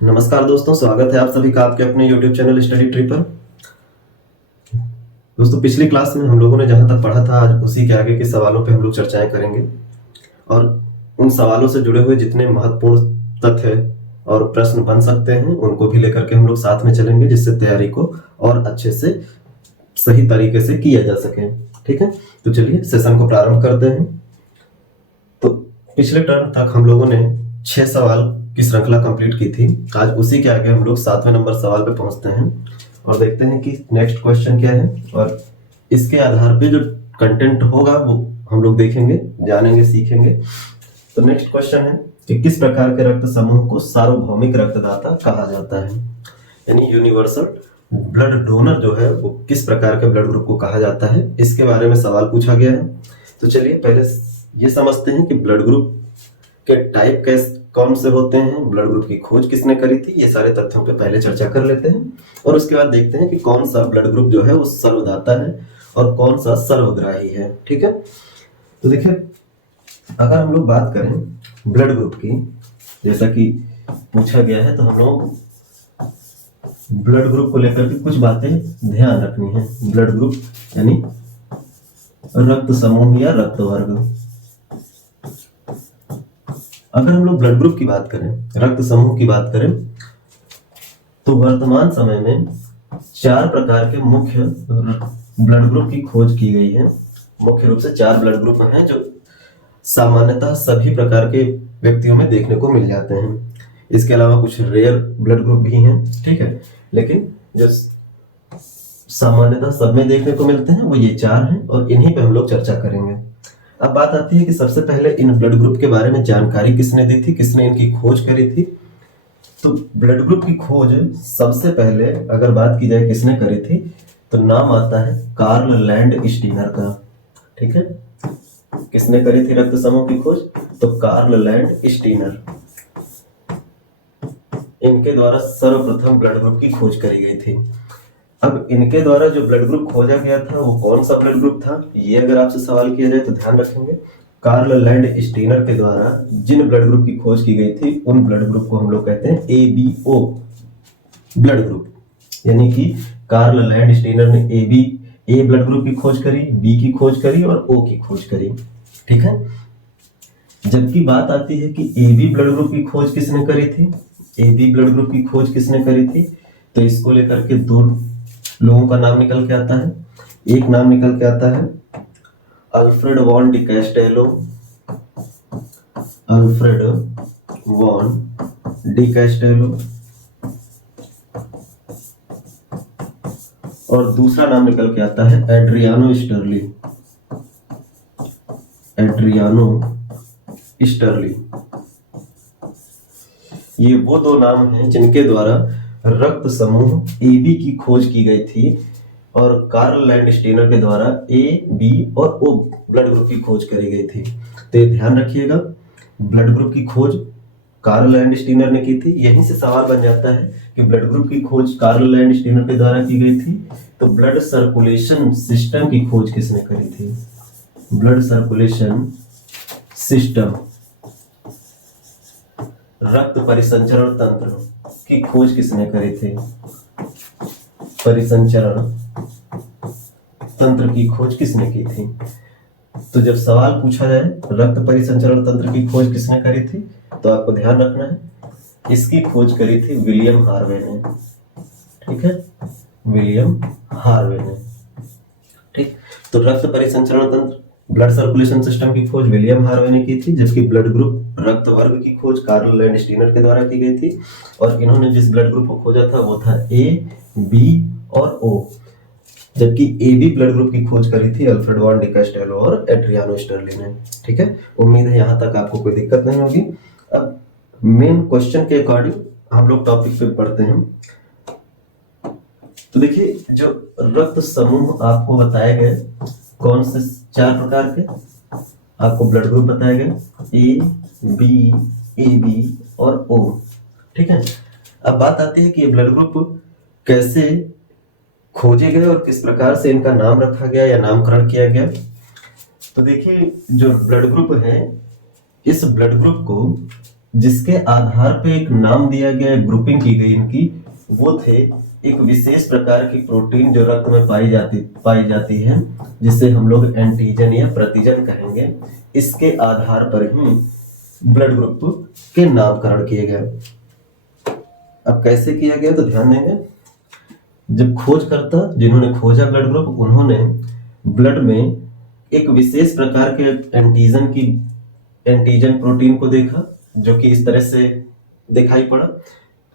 नमस्कार दोस्तों, स्वागत है आप सभी का आपके अपने YouTube चैनल स्टडी ट्री पर। दोस्तों, पिछली क्लास में हम लोगों ने जहां तक पढ़ा था, आज उसी के आगे के सवालों पे हम लोग चर्चाएं करेंगे और उन सवालों से जुड़े हुए जितने महत्वपूर्ण तथ्य और प्रश्न बन सकते हैं उनको भी लेकर के हम लोग साथ में चलेंगे, जिससे तैयारी को और अच्छे से सही तरीके से किया जा सके। ठीक है, तो चलिए सेशन को प्रारंभ करते हैं। तो पिछले टर्म तक हम लोगों ने 6 सवाल की श्रृंखला कंप्लीट की थी। आज उसी के आगे हम लोग 7वें नंबर सवाल पे पहुंचते हैं और देखते हैं कि नेक्स्ट क्वेश्चन क्या है, और इसके आधार पे जो कंटेंट होगा वो हम लोग देखेंगे, जानेंगे, सीखेंगे। तो नेक्स्ट क्वेश्चन है कि किस प्रकार के रक्त समूह को सार्वभौमिक रक्तदाता कहा जाता है, यानी यूनिवर्सल ब्लड डोनर जो है वो किस प्रकार के ब्लड ग्रुप को कहा जाता है, इसके बारे में सवाल पूछा गया है। तो चलिए पहले ये समझते हैं कि ब्लड ग्रुप के टाइप कौन से होते हैं, ब्लड ग्रुप की खोज किसने करी थी, ये सारे तथ्यों पे पहले चर्चा कर लेते हैं और उसके बाद देखते हैं कि कौन सा ब्लड ग्रुप जो है वो सर्वदाता है और कौन सा सर्वग्राही है। ठीक है, तो देखिए, अगर हम लोग बात करें ब्लड ग्रुप की, जैसा कि पूछा गया है, तो हम लोग ब्लड ग्रुप को लेकर के कुछ बातें ध्यान रखनी है। ब्लड ग्रुप यानी रक्त समूह या रक्त वर्ग। अगर हम लोग ब्लड ग्रुप की बात करें, रक्त समूह की बात करें, तो वर्तमान समय में 4 प्रकार के मुख्य ब्लड ग्रुप की खोज की गई है। मुख्य रूप से 4 ब्लड ग्रुप हैं जो सामान्यतः सभी प्रकार के व्यक्तियों में देखने को मिल जाते हैं। इसके अलावा कुछ रेयर ब्लड ग्रुप भी हैं, ठीक है, लेकिन जो सामान्यतः सब में देखने को मिलते हैं वो ये 4 हैं और इन्हीं पे हम लोग चर्चा करेंगे। अब बात आती है कि सबसे पहले इन ब्लड ग्रुप के बारे में जानकारी किसने दी थी, किसने इनकी खोज करी थी। तो ब्लड ग्रुप की खोज सबसे पहले अगर बात की जाए किसने करी थी, तो नाम आता है कार्ल लैंडस्टीनर का। ठीक है, किसने करी थी रक्त समूह की खोज, तो कार्ल लैंडस्टीनर, इनके द्वारा सर्वप्रथम ब्लड ग्रुप की खोज करी गई थी। अब इनके द्वारा जो ब्लड ग्रुप खोजा गया था वो कौन सा ब्लड ग्रुप था, ये अगर आपसे सवाल किया जाए तो ध्यान रखेंगे, कार्ल लैंडस्टीनर के द्वारा जिन ब्लड ग्रुप की खोज की गई थी उन ब्लड ग्रुप को हम लोग कहते हैं ABO ब्लड ग्रुप। यानी कि कार्ल लैंडस्टीनर ने ए ब्लड ग्रुप की खोज करी, बी की खोज करी और ओ की खोज करी। ठीक है, जबकि बात आती है कि AB ब्लड ग्रुप की खोज किसने करी थी, AB ब्लड ग्रुप की खोज किसने करी थी, तो इसको लेकर के 2 लोगों का नाम निकल के आता है। एक नाम निकल के आता है Alfred von Decastello, Alfred von Decastello, और दूसरा नाम निकल के आता है एड्रियानो स्टर्ली, एड्रियानो स्टर्ली। ये वो 2 नाम हैं जिनके द्वारा रक्त समूह AB की खोज की गई थी और कार्ल लैंडस्टीनर के द्वारा A, B और O ब्लड ग्रुप की खोज करी गई थी। तो ये ध्यान रखिएगा, ब्लड ग्रुप की खोज कार्ल लैंडस्टीनर ने की थी। यहीं से सवाल बन जाता है कि ब्लड ग्रुप की खोज कार्ल लैंडस्टीनर के द्वारा की गई थी, तो ब्लड सर्कुलेशन सिस्टम की खोज किसने करी थी, ब्लड सर्कुलेशन सिस्टम, रक्त परिसंचरण तंत्र की खोज किसने करी थी, परिसंचरण तंत्र की खोज किसने की थी। तो जब सवाल पूछा जाए रक्त परिसंचरण तंत्र की खोज किसने करी थी, तो आपको ध्यान रखना है इसकी खोज करी थी विलियम हार्वे ने। ठीक है, विलियम हार्वे ने। ठीक, तो रक्त परिसंचरण तंत्र, ब्लड सर्कुलेशन सिस्टम की खोज विलियम हार्वे ने की थी, जबकि ब्लड ग्रुप रक्त वर्ग की खोज कार्ल लैंडस्टीनर के द्वारा की गई थी और इन्होंने जिस ब्लड ग्रुप को खोजा था वो था A, B और O, जबकि AB ब्लड ग्रुप की खोज करी थी अल्फ्रेड वॉन डी कैस्टेलो और एड्रियानो स्टर्ली ने। ठीक है, उम्मीद है यहाँ तक आपको कोई दिक्कत नहीं होगी। अब मेन क्वेश्चन के अकॉर्डिंग हम लोग टॉपिक पे पढ़ते हैं। तो देखिए, जो रक्त समूह आपको बताए गए कौन से 4 प्रकार के आपको ब्लड ग्रुप बताए गए, A, B, AB और O। ठीक है, अब बात आती है कि ये ब्लड ग्रुप कैसे खोजे गए और किस प्रकार से इनका नाम रखा गया या नामकरण किया गया। तो देखिए, जो ब्लड ग्रुप है, इस ब्लड ग्रुप को जिसके आधार पे एक नाम दिया गया, ग्रुपिंग की गई इनकी, वो थे एक विशेष प्रकार की प्रोटीन जो रक्त में पाई जाती है, जिसे हम लोग एंटीजन या प्रतिजन कहेंगे। इसके आधार पर ही ब्लड ग्रुप के नामकरण किए गए। अब कैसे किया गया तो ध्यान देंगे। जब खोजकर्ता जिन्होंने खोजा ब्लड ग्रुप, उन्होंने ब्लड में एक विशेष प्रकार के एंटीजन प्रोटीन को देखा, जो कि इस तरह से दिखाई पड़ा।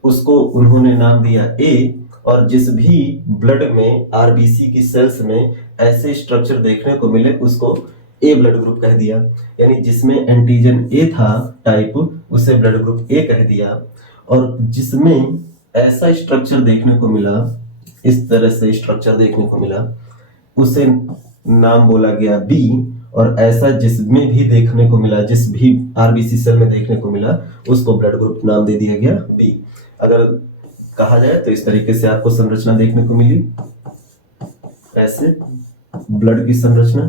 उसको उन्होंने नाम दिया ए, और जिस भी ब्लड में आरबीसी की सेल्स में ऐसे स्ट्रक्चर देखने को मिले उसको ए ब्लड ग्रुप कह दिया। यानी जिसमें एंटीजन ए था टाइप, उसे ब्लड ग्रुप ए कह दिया। और जिसमें ऐसा स्ट्रक्चर देखने को मिला, इस तरह से स्ट्रक्चर देखने को मिला, उसे नाम बोला गया बी। और ऐसा जिसमें भी देखने को मिला, जिस भी आरबीसी सेल में देखने को मिला, उसको ब्लड ग्रुप नाम दे दिया गया बी। अगर कहा जाए तो इस तरीके से आपको संरचना देखने को मिली, ऐसे ब्लड की संरचना,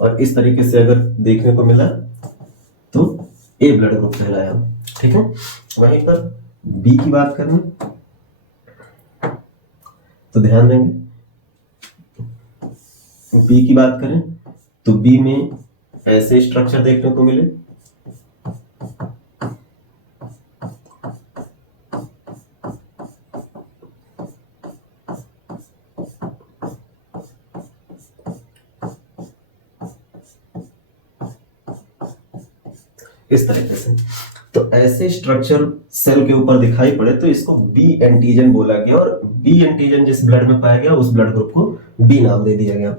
और इस तरीके से अगर देखने को मिला तो ए ब्लड ग्रुप कहलाया। ठीक है। वहीं पर बी की बात करें तो ध्यान देंगे, बी की बात करें तो बी में ऐसे स्ट्रक्चर देखने को मिले, इस तरीके से। तो ऐसे स्ट्रक्चर सेल के ऊपर दिखाई पड़े तो इसको बी एंटीजन बोला गया, और बी एंटीजन जिस ब्लड में पाया गया उस ब्लड ग्रुप को बी नाम दे दिया गया।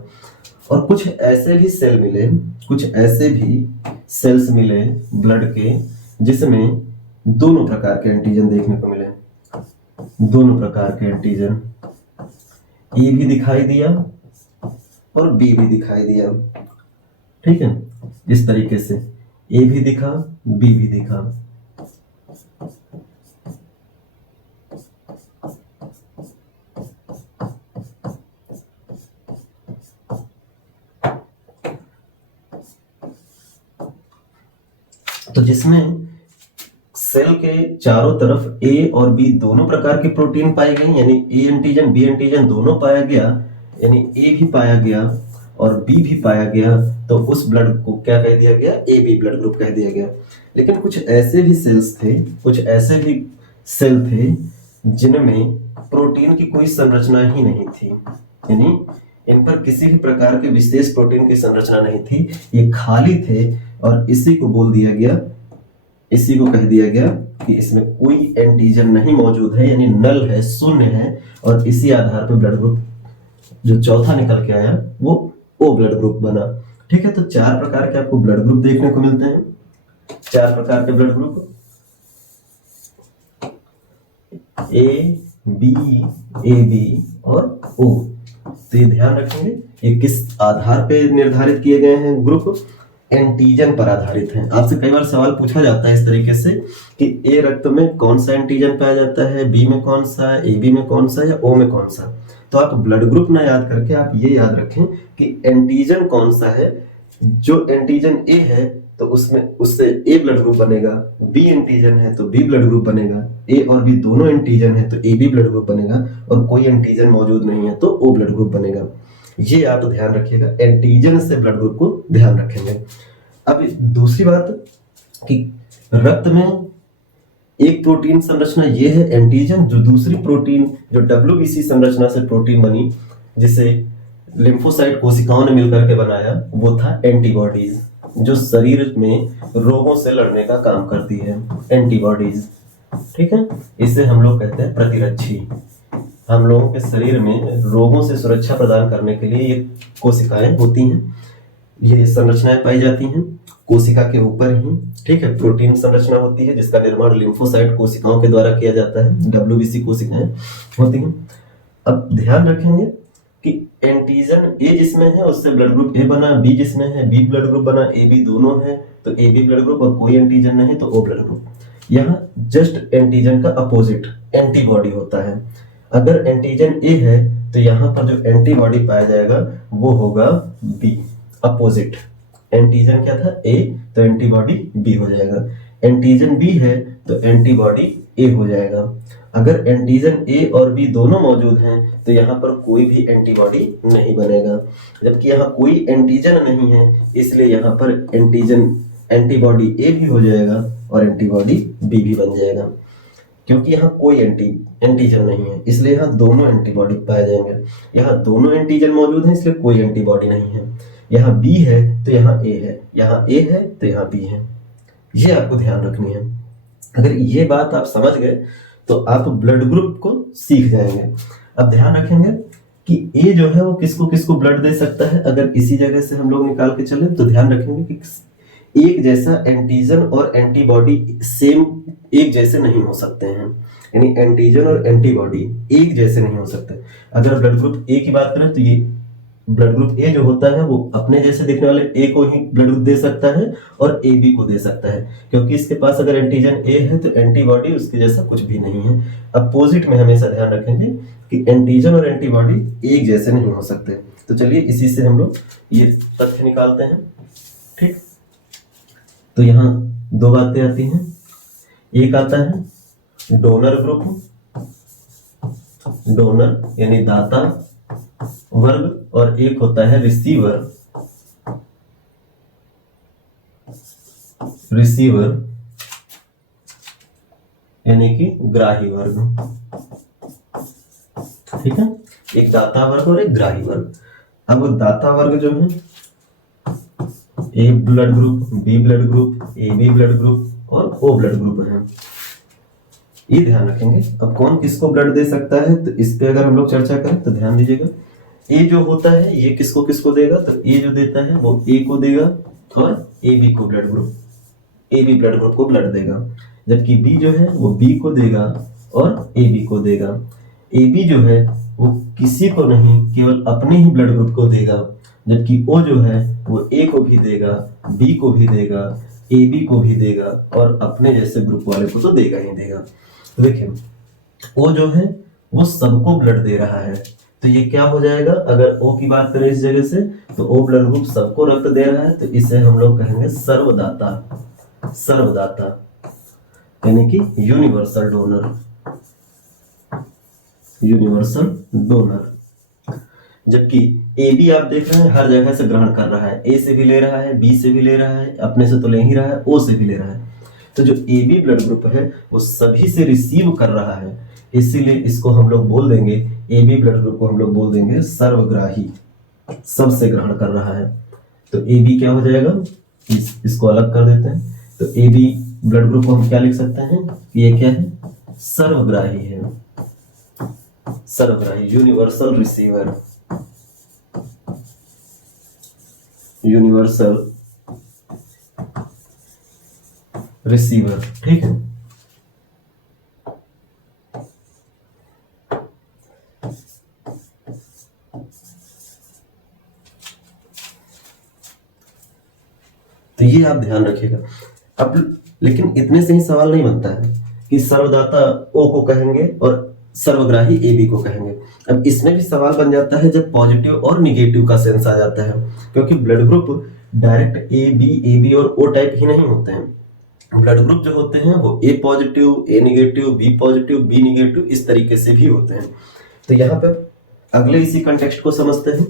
और कुछ ऐसे भी सेल मिले, कुछ ऐसे भी सेल्स मिले ब्लड के, जिसमें दोनों प्रकार के एंटीजन देखने को मिले, दोनों प्रकार के एंटीजन, ए भी दिखाई दिया और बी भी दिखाई दिया। ठीक है। इस तरीके से ए भी दिखा, बी भी दिखा। तो जिसमें सेल के चारों तरफ ए और बी दोनों प्रकार की प्रोटीन पाई गई, यानी ए एंटीजन बी एंटीजन दोनों पाया गया, यानी ए भी पाया गया और बी भी पाया गया, तो उस ब्लड को क्या कह दिया गया, ए बी ब्लड ग्रुप कह दिया गया। लेकिन कुछ ऐसे भी सेल्स थे, कुछ ऐसे भी सेल थे जिनमें प्रोटीन की कोई संरचना ही नहीं थी, यानी इन पर किसी भी प्रकार के विशेष प्रोटीन की संरचना नहीं थी, ये खाली थे। और इसी को बोल दिया गया, इसी को कह दिया गया कि इसमें कोई एंटीजन नहीं मौजूद है, यानी नल है, शून्य है। और इसी आधार पर ब्लड ग्रुप जो चौथा निकल के आया वो ओ ब्लड ग्रुप बना। ठीक है। तो चार प्रकार के आपको ब्लड ग्रुप देखने को मिलते हैं, चार प्रकार के ब्लड ग्रुप, ए बी और ओ। तो ये ध्यान रखेंगे, ये किस आधार पे निर्धारित किए गए हैं ग्रुप, एंटीजन पर आधारित हैं। आपसे कई बार सवाल पूछा जाता है इस तरीके से कि ए रक्त में कौन सा एंटीजन पाया जाता है, बी में कौन सा, ए बी में कौन सा, या ओ में कौन सा। तो आप ब्लड ग्रुप ना याद करके आप ये याद रखें कि एंटीजन कौन सा है। जो एंटीजन ए है तो उसमें उससे ए ब्लड ग्रुप बनेगा, बी एंटीजन है तो बी ब्लड ग्रुप बनेगा, ए और बी दोनों एंटीजन है तो ए बी ब्लड ग्रुप बनेगा, और कोई एंटीजन मौजूद नहीं है तो ओ ब्लड ग्रुप बनेगा। ये आप ध्यान रखिएगा, एंटीजन से ब्लड ग्रुप को ध्यान रखेंगे। अब दूसरी बात कि रक्त में एक प्रोटीन संरचना ये है एंटीजन, जो दूसरी प्रोटीन जो डब्ल्यूबीसी संरचना से प्रोटीन बनी, जिसे लिम्फोसाइट कोशिकाओं ने मिलकर के बनाया, वो था एंटीबॉडीज, जो शरीर में रोगों से लड़ने का काम करती है, एंटीबॉडीज। ठीक है। इसे हम लोग कहते हैं प्रतिरक्षी। हम लोगों के शरीर में रोगों से सुरक्षा प्रदान करने के लिए ये कोशिकाएं होती हैं, ये संरचनाएं पाई जाती हैं कोशिका के ऊपर ही। ठीक है। प्रोटीन संरचना होती है जिसका निर्माण लिम्फोसाइट कोशिकाओं के द्वारा किया जाता है, डब्ल्यूबीसी कोशिकाएं होती हैं। अब ध्यान रखेंगे कि एंटीजन ए जिसमें है उससे ब्लड ग्रुप ए बना, बी जिसमें है बी ब्लड ग्रुप बना, ए बी दोनों है तो ए बी ब्लड ग्रुप, और कोई एंटीजन नहीं तो ओ ब्लड ग्रुप। यहाँ जस्ट एंटीजन का अपोजिट एंटीबॉडी होता है। अगर एंटीजन ए है तो यहाँ पर जो एंटीबॉडी पाया जाएगा वो होगा बी, अपोजिट। एंटीजन क्या था, ए, तो एंटीबॉडी बी हो जाएगा। एंटीजन बी है तो एंटीबॉडी ए हो जाएगा। अगर एंटीजन ए और बी दोनों मौजूद हैं तो यहाँ पर कोई भी एंटीबॉडी नहीं बनेगा, जबकि यहाँ कोई एंटीजन नहीं है इसलिए यहाँ पर एंटीबॉडी ए भी हो जाएगा और एंटीबॉडी बी भी बन जाएगा। क्योंकि यहाँ कोई एंटीजन नहीं है इसलिए यहाँ दोनों एंटीबॉडी पाए जाएंगे। यहाँ दोनों एंटीजन मौजूद हैं इसलिए कोई एंटीबॉडी नहीं है। यहाँ बी है तो यहाँ ए है, यहाँ ए है तो यहाँ बी है। ये आपको ध्यान रखनी है। अगर ये बात आप समझ गए तो आप ब्लड ग्रुप को सीख जाएंगे। अब ध्यान रखेंगे कि ए जो है वो किसको किसको ब्लड दे सकता है। अगर इसी जगह से हम लोग निकाल के चले तो ध्यान रखेंगे कि एक जैसा एंटीजन और एंटीबॉडी सेम एक जैसे नहीं हो सकते हैं, यानी एंटीजन और एंटीबॉडी एक जैसे नहीं हो सकते। अगर ब्लड ग्रुप ए की बात करें तो ये ब्लड ग्रुप ए जो होता है वो अपने जैसे दिखने वाले ए को ही ब्लड ग्रुप दे सकता है और ए बी को दे सकता है, क्योंकि इसके पास अगर एंटीजन ए है तो एंटीबॉडी उसके जैसा कुछ भी नहीं है। अपोजिट में हमेशा ध्यान रखेंगे कि एंटीजन और एंटीबॉडी एक जैसे नहीं हो सकते। तो चलिए इसी से हम लोग ये तथ्य निकालते हैं। ठीक, तो यहाँ दो बातें आती हैं। एक आता है डोनर ग्रुप, डोनर यानी दाता वर्ग, और एक होता है रिसीवर, रिसीवर यानी कि ग्राही वर्ग। ठीक है, एक दाता वर्ग और एक ग्राही वर्ग। अब वो दाता वर्ग जो है A blood group, B blood group, A B blood group और ओ ब्लड ग्रुप है। ये ध्यान रखेंगे। अब कौन किसको ब्लड दे सकता है तो इस पे अगर हम लोग चर्चा करें तो ध्यान दीजिएगा। ए जो होता है ये किसको किसको देगा, तो ए जो देता है वो ए को देगा और ए बी को blood group, A B blood group को ब्लड देगा। जबकि बी जो है वो बी को देगा और ए बी को देगा। ए बी जो है वो किसी को नहीं, केवल अपने ही ब्लड ग्रुप को देगा। जबकि ओ जो है वो ए को भी देगा, बी को भी देगा, ए बी को भी देगा और अपने जैसे ग्रुप वाले को तो देगा ही देगा। तो देखिए ओ जो है वो सबको ब्लड दे रहा है, तो ये क्या हो जाएगा, अगर ओ की बात करें इस जगह से तो ओ ब्लड ग्रुप सबको रक्त दे रहा है, तो इसे हम लोग कहेंगे सर्वदाता, सर्वदाता यानी कि यूनिवर्सल डोनर, यूनिवर्सल डोनर। जबकि ए बी आप देख रहे हैं हर जगह से ग्रहण कर रहा है, ए से भी ले रहा है, बी से भी ले रहा है, अपने से तो ले ही रहा है, ओ से भी ले रहा है। तो जो ए बी ब्लड ग्रुप है वो सभी से रिसीव कर रहा है, इसीलिए इसको हम लोग बोल देंगे, ए बी ब्लड ग्रुप को हम लोग बोल देंगे सर्वग्राही, सबसे ग्रहण कर रहा है। तो ए बी क्या हो जाएगा, इसको अलग कर देते हैं। तो ए बी ब्लड ग्रुप को हम क्या लिख सकते हैं कि ये क्या है, सर्वग्राही है, सर्वग्राही, यूनिवर्सल रिसीवर, यूनिवर्सल रिसीवर। ठीक है, तो ये आप ध्यान रखिएगा। अब लेकिन इतने से ही सवाल नहीं बनता है कि सर्वदाता ओ को कहेंगे और सर्वग्राही ए बी को कहेंगे। अब इसमें भी सवाल बन जाता है जब पॉजिटिव और निगेटिव का सेंस आ जाता है, क्योंकि blood group direct A B और ओ टाइप ही नहीं होते हैं। ब्लड ग्रुप जो होते हैं वो A positive, A negative, B positive, B negative, इस तरीके से भी होते हैं। तो यहाँ पे अगले इसी कंटेक्स्ट को समझते हैं।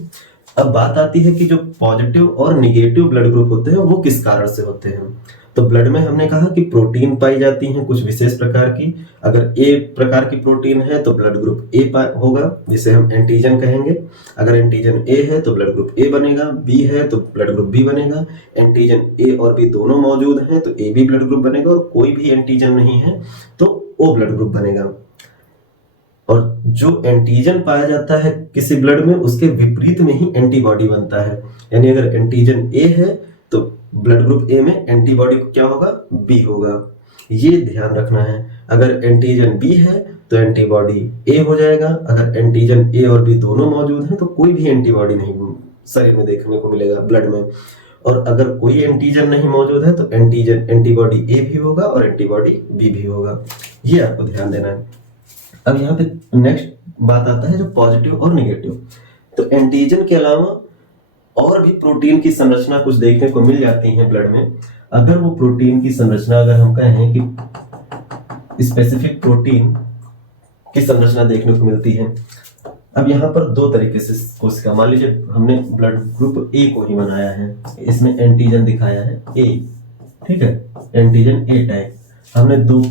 अब बात आती है कि जो पॉजिटिव और निगेटिव ब्लड ग्रुप होते हैं वो किस कारण से होते हैं। तो ब्लड में हमने कहा कि प्रोटीन पाई जाती हैं कुछ विशेष प्रकार की। अगर ए प्रकार की प्रोटीन है तो ब्लड ग्रुप ए होगा, जिसे हम एंटीजन कहेंगे। अगर एंटीजन ए है तो ब्लड ग्रुप ए बनेगा, बी है तो ब्लड ग्रुप बी बनेगा। एंटीजन ए और बी दोनों मौजूद हैं तो ए बी ब्लड ग्रुप बनेगा, और कोई भी एंटीजन नहीं है तो ओ ब्लड ग्रुप बनेगा। और जो एंटीजन पाया जाता है किसी ब्लड में उसके विपरीत में ही एंटीबॉडी बनता है। यानी अगर एंटीजन ए है तो ब्लड ग्रुप ए में एंटीबॉडी क्या होगा, बी होगा। ये ध्यान रखना है। अगर एंटीजन बी है तो एंटीबॉडी ए हो जाएगा। अगर एंटीजन ए और बी दोनों मौजूद हैं तो कोई भी एंटीबॉडी नहीं शरीर में देखने को मिलेगा ब्लड में। और अगर कोई एंटीजन नहीं मौजूद है तो एंटीबॉडी ए भी होगा और एंटीबॉडी बी भी होगा। ये आपको ध्यान देना है। अब यहाँ पे नेक्स्ट बात आता है जो पॉजिटिव और निगेटिव। तो एंटीजन के अलावा और भी प्रोटीन की संरचना कुछ देखने को मिल जाती है ब्लड में। अगर वो प्रोटीन की संरचना, अगर हम कहें कि स्पेसिफिक प्रोटीन की संरचना देखने को मिलती है। अब यहाँ पर दो तरीके से कोशिका, मान लीजिए हमने ब्लड ग्रुप ए को ही बनाया है, इसमें एंटीजन दिखाया है ए, ठीक है, एंटीजन ए टाइप, हमने दो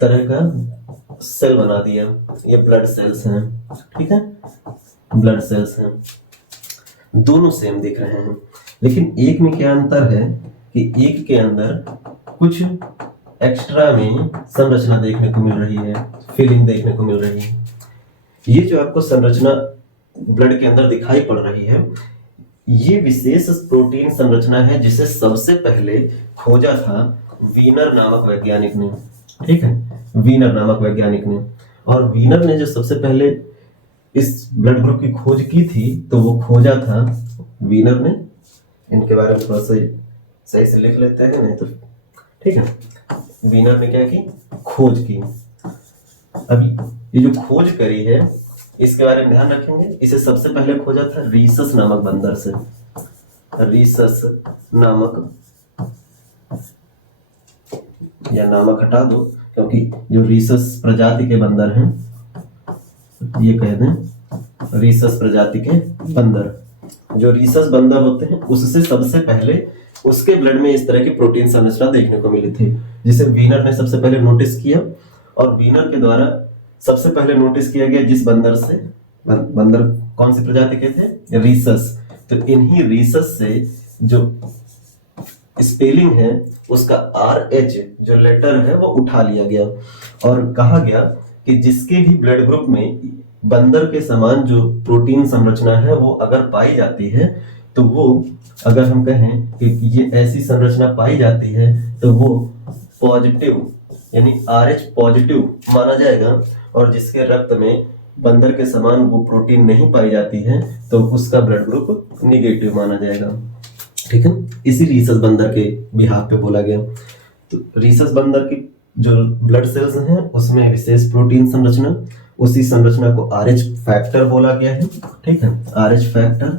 तरह का सेल बना दिया, ये ब्लड सेल्स हैं, ठीक है, ब्लड सेल्स हैं, दोनों सेम दिख रहे हैं, लेकिन एक में क्या अंतर है कि एक के अंदर कुछ एक्स्ट्रा में संरचना देखने को मिल रही है, फीलिंग देखने को मिल रही है। ये जो आपको संरचना ब्लड के अंदर दिखाई पड़ रही है, ये विशेष प्रोटीन संरचना है जिसे सबसे पहले खोजा था वीनर नामक वैज्ञानिक ने, ठीक है, वीनर नामक वैज्ञानिक ने। और वीनर ने जो सबसे पहले इस ब्लड ग्रुप की खोज की थी, तो वो खोजा था वीनर ने, इनके बारे में थोड़ा सा सही से लिख लेते हैं, नहीं तो ठीक है, वीनर ने क्या की, खोज की। अभी ये जो खोज करी है इसके बारे में ध्यान रखेंगे, इसे सबसे पहले खोजा था रीसस नामक बंदर से, रीसस नामक, या नामक हटा दो क्योंकि जो रीसस प्रजाति के बंदर हैं, ये कह दें रीसस प्रजाति के बंदर, जो रीसस बंदर होते हैं उससे सबसे पहले उसके ब्लड में इस तरह की प्रोटीन संरचना देखने को मिली थी, जिसे वीनर ने सबसे पहले नोटिस किया। और वीनर के द्वारा सबसे पहले नोटिस किया गया जिस बंदर से, बंदर कौन सी प्रजाति के थे, रीसस, तो इन्हीं रीसस से जो स्पेलिंग है उसका RH जो लेटर है वो उठा लिया गया और कहा गया कि जिसके भी ब्लड ग्रुप में बंदर के समान जो प्रोटीन संरचना है वो अगर पाई जाती है, तो वो, अगर हम कहें कि ये ऐसी संरचना पाई जाती है तो वो पॉजिटिव यानी RH पॉजिटिव माना जाएगा, और जिसके रक्त में बंदर के समान वो प्रोटीन नहीं पाई जाती है तो उसका ब्लड ग्रुप निगेटिव माना जाएगा, ठीक है। इसी रीसस बंदर के बिहाफ पे बोला गया। तो रीसस बंदर की जो ब्लड सेल्स हैं उसमें विशेष प्रोटीन संरचना, उसी संरचना को RH फैक्टर बोला गया है, ठीक है, RH फैक्टर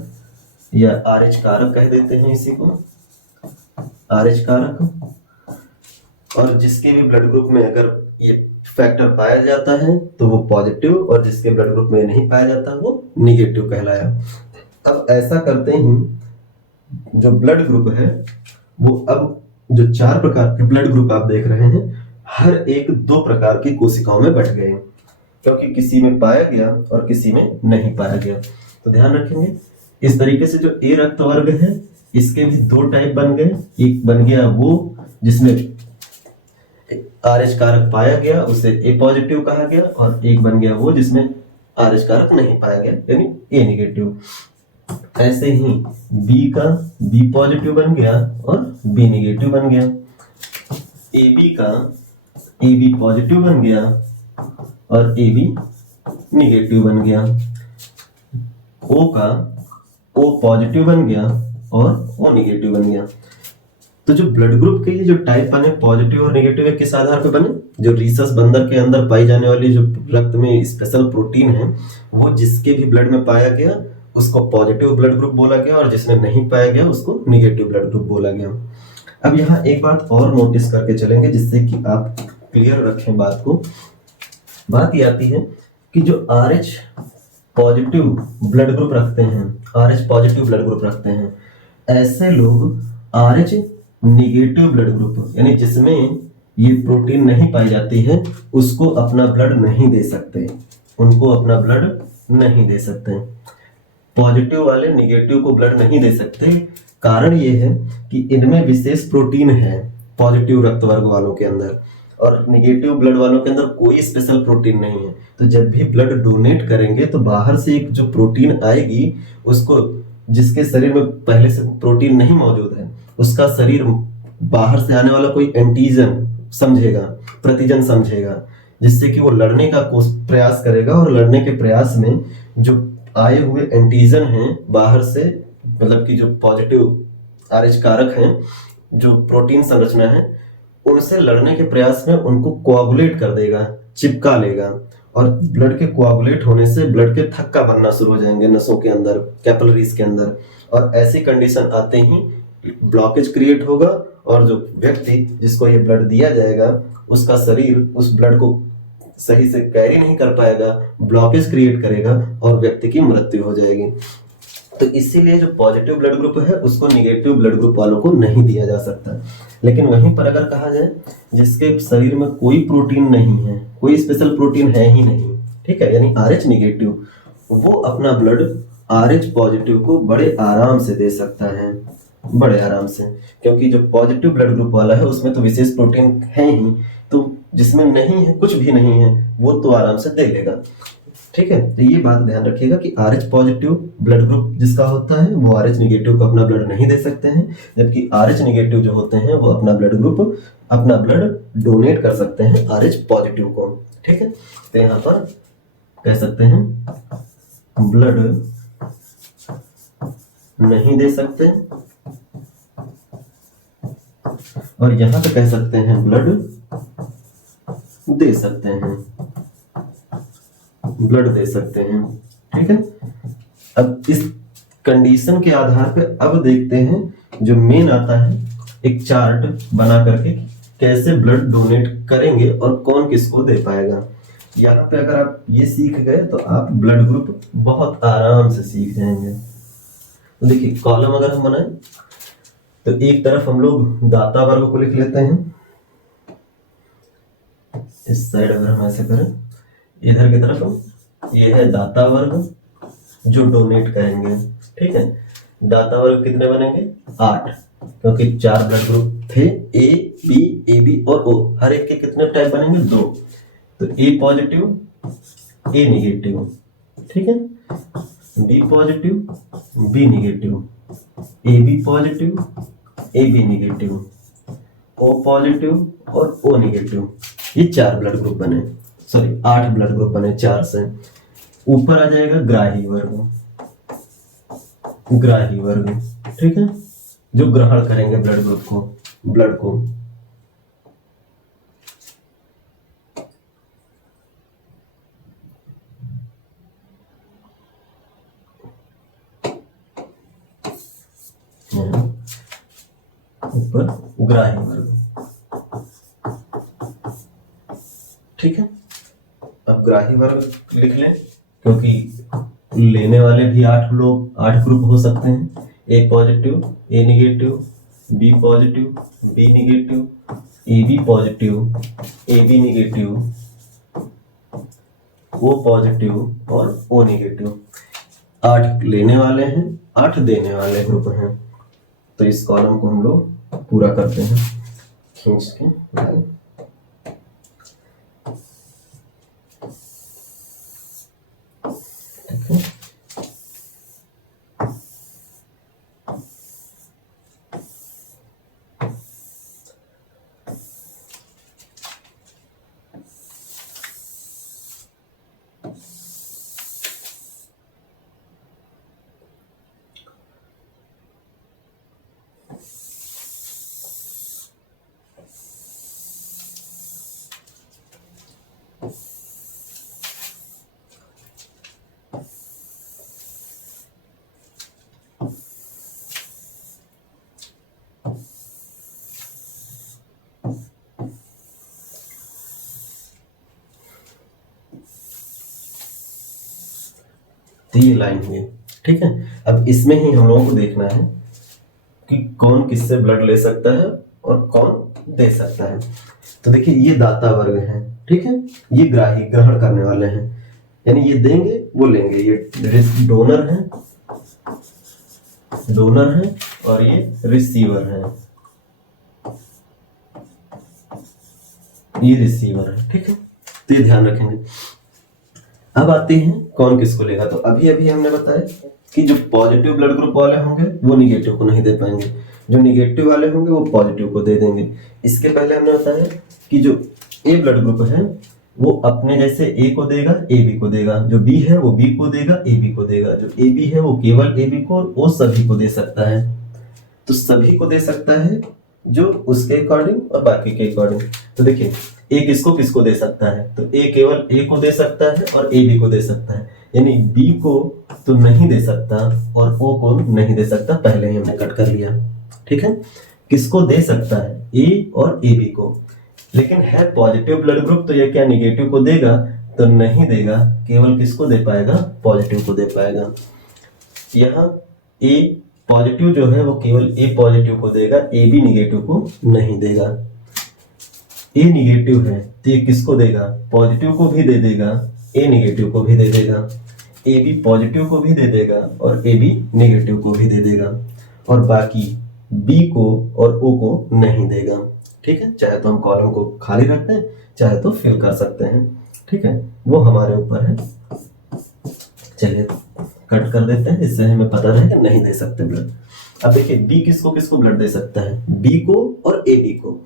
या RH कारक कह देते हैं इसी को, RH कारक। और जिसके भी ब्लड ग्रुप में अगर ये फैक्टर पाया जाता है तो वो पॉजिटिव, और जिसके ब्लड ग्रुप में नहीं पाया जाता वो निगेटिव कहलाया। अब ऐसा करते ही जो ब्लड ग्रुप है वो, अब जो 4 प्रकार के ब्लड ग्रुप आप देख रहे हैं, हर एक 2 प्रकार की कोशिकाओं में बट गए, क्योंकि किसी में पाया गया और किसी में नहीं पाया गया। तो ध्यान रखेंगे इस तरीके से जो ए रक्त वर्ग है इसके भी 2 टाइप बन गए, एक बन गया वो जिसमें RH कारक पाया गया उसे ए पॉजिटिव कहा गया, और एक बन गया वो जिसमें RH कारक नहीं पाया गया यानी ए निगेटिव। ऐसे ही बी का बी पॉजिटिव बन गया और बी निगेटिव बन गया, AB का AB पॉजिटिव बन गया और AB निगेटिव बन गया, O का O पॉजिटिव बन गया और O निगेटिव बन गया। तो जो ब्लड ग्रुप के ये जो टाइप बने पॉजिटिव और निगेटिव किस आधार पे बने, जो रीसस बंदर के अंदर पाई जाने वाली जो रक्त में स्पेशल प्रोटीन है वो जिसके भी ब्लड में पाया गया उसको पॉजिटिव ब्लड ग्रुप बोला गया, और जिसमें नहीं पाया गया उसको निगेटिव ब्लड ग्रुप बोला गया। अब यहाँ एक बात और नोटिस करके चलेंगे जिससे कि आप क्लियर रखें बात को। बात ये आती है कि जो RH पॉजिटिव ब्लड ग्रुप रखते हैं, RH पॉजिटिव ब्लड ग्रुप रखते हैं, ऐसे लोग RH निगेटिव ब्लड ग्रुप यानी जिसमें ये प्रोटीन नहीं पाई जाती है उसको अपना ब्लड नहीं दे सकते, उनको अपना ब्लड नहीं दे सकते। पॉजिटिव वाले निगेटिव को ब्लड नहीं दे सकते, कारण ये है कि इनमें विशेष प्रोटीन है पॉजिटिव रक्त वर्ग वालों के अंदर, और निगेटिव ब्लड वालों के अंदर कोई स्पेशल प्रोटीन नहीं है। तो जब भी ब्लड डोनेट करेंगे तो बाहर से एक जो प्रोटीन आएगी उसको, जिसके शरीर में पहले से प्रोटीन नहीं मौजूद है, उसका शरीर बाहर से आने वाला कोई एंटीजन समझेगा, प्रतिजन समझेगा, जिससे कि वो लड़ने का प्रयास करेगा, और लड़ने के प्रयास में जो आए हुए एंटीजन हैं बाहर से, मतलब कि जो पॉजिटिव RH कारक हैं, जो प्रोटीन संरचना है, उनसे लड़ने के प्रयास में उनको कोआगुलेट कर देगा, चिपका लेगा, और ब्लड के कोआगुलेट होने से ब्लड के थक्का बनना शुरू हो जाएंगे नसों के अंदर, कैपिलरीज के अंदर, और ऐसी कंडीशन आते ही ब्लॉकेज क्रिएट होगा और जो व्यक्ति जिसको ये ब्लड दिया जाएगा उसका शरीर उस ब्लड को सही से कैरी नहीं कर पाएगा, ब्लॉकेज क्रिएट करेगा और व्यक्ति की मृत्यु हो जाएगी। तो इसीलिए जो पॉजिटिव ब्लड ग्रुप है उसको निगेटिव ब्लड ग्रुप वालों को नहीं दिया जा सकता। लेकिन वहीं पर अगर कहा जाए जिसके शरीर में कोई प्रोटीन नहीं है, कोई स्पेशल प्रोटीन है ही नहीं, ठीक है, यानी RH निगेटिव, वो अपना ब्लड RH पॉजिटिव को बड़े आराम से दे सकता है, बड़े आराम से, क्योंकि जो पॉजिटिव ब्लड ग्रुप वाला है उसमें तो विशेष प्रोटीन है ही, तो जिसमें नहीं है, कुछ भी नहीं है, वो तो आराम से दे लेगा। ठीक है, तो ये बात ध्यान रखिएगा कि RH पॉजिटिव ब्लड ग्रुप जिसका होता है वो RH निगेटिव को अपना ब्लड नहीं दे सकते हैं, जबकि RH निगेटिव जो होते हैं वो अपना ब्लड डोनेट कर सकते हैं RH पॉजिटिव को। ठीक है, तो यहाँ पर कह सकते हैं ब्लड नहीं दे सकते, और यहां पे कह सकते हैं ब्लड दे सकते हैं, ब्लड दे सकते हैं। ठीक है, अब इस कंडीशन के आधार पे अब देखते हैं जो मेन आता है एक चार्ट बना करके कैसे ब्लड डोनेट करेंगे और कौन किसको दे पाएगा। यहाँ पे अगर आप ये सीख गए तो आप ब्लड ग्रुप बहुत आराम से सीख जाएंगे। तो देखिए, कॉलम अगर हम बनाएं तो एक तरफ हम लोग दाता वर्ग को लिख लेते हैं, इस साइड अगर हम ऐसे करें, इधर की तरफ ये है दाता वर्ग जो डोनेट करेंगे। ठीक है, दाता वर्ग कितने बनेंगे? 8, क्योंकि 4 ब्लड ग्रुप थे, A, B, AB और O, हर एक के कितने टाइप बनेंगे? 2। तो A पॉजिटिव, A निगेटिव, ठीक है, B positive, B negative, AB positive, AB negative, O positive और O निगेटिव। ये 4 ब्लड ग्रुप बने, 8 ब्लड ग्रुप बने 4 से। ऊपर आ जाएगा ग्राही वर्ग, ठीक है, जो ग्रहण करेंगे ब्लड को। ऊपर ग्राही वर्ग, ठीक है। अब ग्राही वर्ग लिख लें, क्योंकि लेने वाले भी 8 ग्रुप हो सकते हैं। A positive, A negative, B positive, B negative, AB positive, AB negative, O positive और O निगेटिव। 8 लेने वाले हैं, 8 देने वाले ग्रुप हैं। तो इस कॉलम को हम लोग पूरा करते हैं खींच के लाइन। ठीक है, तो ये लाइन हुई। ठीक है, अब इसमें ही हम लोगों को देखना है कि कौन किससे ब्लड ले सकता है और कौन दे सकता है। तो देखिए, ये दाता वर्ग है, ठीक है, ये ग्रहण करने वाले हैं, यानी ये देंगे वो लेंगे। ये डोनर है और ये रिसीवर है, ये रिसीवर है। ठीक है, तो ये ध्यान रखेंगे। अब आते हैं कौन किसको लेगा। तो अभी हमने बताया कि जो पॉजिटिव ब्लड ग्रुप वाले होंगे वो निगेटिव को नहीं दे पाएंगे, जो निगेटिव वाले होंगे वो पॉजिटिव को दे देंगे। इसके पहले हमने बताया कि जो ए ब्लड ग्रुप है वो अपने जैसे ए को देगा, ए बी को देगा, जो बी है वो बी को देगा, ए बी को देगा, जो ए बी है वो केवल ए बी को और वो सभी को दे सकता है। तो सभी को दे सकता है जो उसके अकॉर्डिंग और बाकी के अकॉर्डिंग। तो देखिए, ए किसको दे सकता है, तो ए केवल ए को दे सकता है और ए बी को दे सकता है, यानी बी को तो नहीं दे सकता और ओ को नहीं दे सकता। पहले ही हमने कट कर लिया, ठीक है, किसको दे सकता है, ए और ए बी को, लेकिन है पॉजिटिव ब्लड ग्रुप तो ये क्या निगेटिव को देगा, तो नहीं देगा, केवल किसको दे पाएगा, पॉजिटिव को दे पाएगा। यहाँ ए पॉजिटिव जो है वो केवल ए पॉजिटिव को देगा, ए बी निगेटिव को नहीं देगा। ए निगेटिव है तो ये किसको देगा, पॉजिटिव को भी दे देगा, ए निगेटिव को भी दे देगा, ए बी पॉजिटिव को भी दे देगा और ए बी निगेटिव को भी दे देगा, और बाकी बी को और ओ को नहीं देगा। ठीक है, चाहे तो हम कॉलम को खाली रखते हैं, चाहे तो फिल कर सकते हैं। ठीक है, वो हमारे ऊपर है। चलिए कट कर देते हैं, इससे हमें पता रहे कि नहीं दे सकते ब्लड। अब देखिए बी किसको किसको ब्लड दे सकता है, बी को और ए बी को।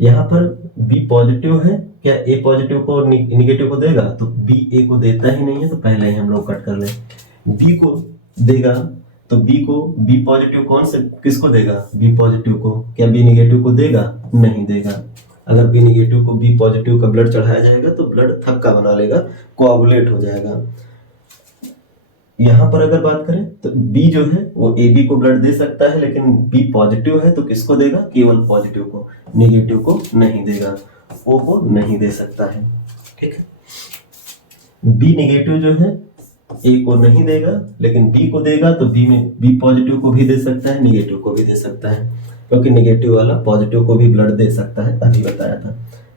यहाँ पर बी पॉजिटिव है, क्या ए पॉजिटिव को और निगेटिव को देगा, तो बी ए को देता ही नहीं है, तो पहले ही हम लोग कट कर लें। बी को देगा तो बी को, बी पॉजिटिव कौन से किसको देगा, बी पॉजिटिव को, क्या बी निगेटिव को देगा, नहीं देगा। अगर बी निगेटिव को बी पॉजिटिव का ब्लड चढ़ाया जाएगा तो ब्लड थक्का बना लेगा, कोआगुलेट हो जाएगा। यहाँ पर अगर बात करें तो बी जो है वो ए बी को ब्लड दे सकता है, लेकिन बी पॉजिटिव है तो किसको देगा, केवल पॉजिटिव को, निगेटिव को नहीं देगा, ओ को नहीं दे सकता है। ठीक है, बी निगेटिव जो है ए को नहीं देगा, लेकिन बी को देगा तो बी में बी पॉजिटिव को भी दे सकता है, निगेटिव को भी दे सकता है, क्योंकि निगेटिव वाला पॉजिटिव को भी ब्लड दे सकता है, अभी बताया था।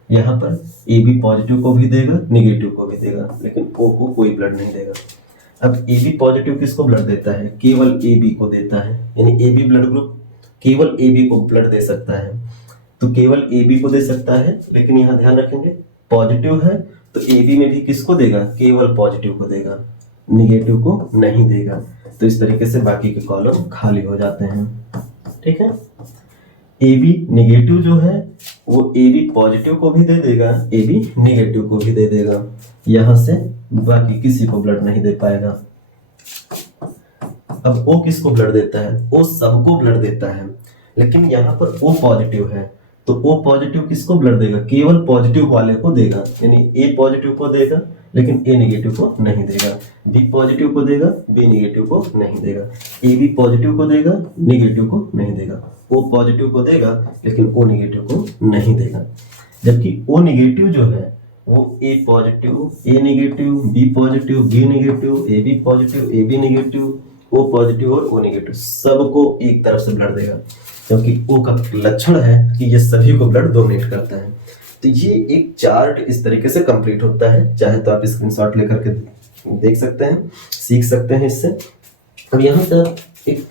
यहाँ पर ए बी पॉजिटिव को भी देगा, निगेटिव को भी देगा, लेकिन ओ को कोई ब्लड नहीं देगा। अब ए बी पॉजिटिव किसको ब्लड देता है, केवल ए बी को देता है, यानी ए बी ब्लड ग्रुप केवल ए बी को ब्लड दे सकता है, तो केवल ए बी को दे सकता है। लेकिन यहाँ ध्यान रखेंगे पॉजिटिव है तो ए बी में भी किसको देगा, केवल पॉजिटिव को देगा, निगेटिव को नहीं देगा। तो इस तरीके से बाकी के कॉलम खाली हो जाते हैं। ठीक है, ए बी निगेटिव जो है वो ए बी पॉजिटिव को भी दे देगा, ए बी निगेटिव को भी दे देगा, यहां से बाकी किसी को ब्लड नहीं दे पाएगा। अब ओ किसको ब्लड देता है, ओ सबको ब्लड देता है, लेकिन यहाँ पर ओ पॉजिटिव है तो ओ पॉजिटिव किसको ब्लड देगा, केवल पॉजिटिव वाले को देगा, यानी ए पॉजिटिव को देगा लेकिन ए निगेटिव को नहीं देगा, बी पॉजिटिव को देगा, बी निगेटिव को नहीं देगा, ए बी पॉजिटिव को देगा, निगेटिव को नहीं देगा, ओ पॉजिटिव को देगा लेकिन ओ निगेटिव को नहीं देगा। जबकि ओ निगेटिव जो है वो A positive, A negative, B positive, B negative, A B positive, A B negative, O positive और ओ निगेटिव सबको एक तरफ से ब्लड देगा, क्योंकि ओ का लक्षण है कि ये सभी को ब्लड डोनेट करता है। तो ये एक चार्ट इस तरीके से कंप्लीट होता है, चाहे तो आप स्क्रीनशॉट लेकर के देख सकते हैं, सीख सकते हैं इससे। अब यहाँ से आप एक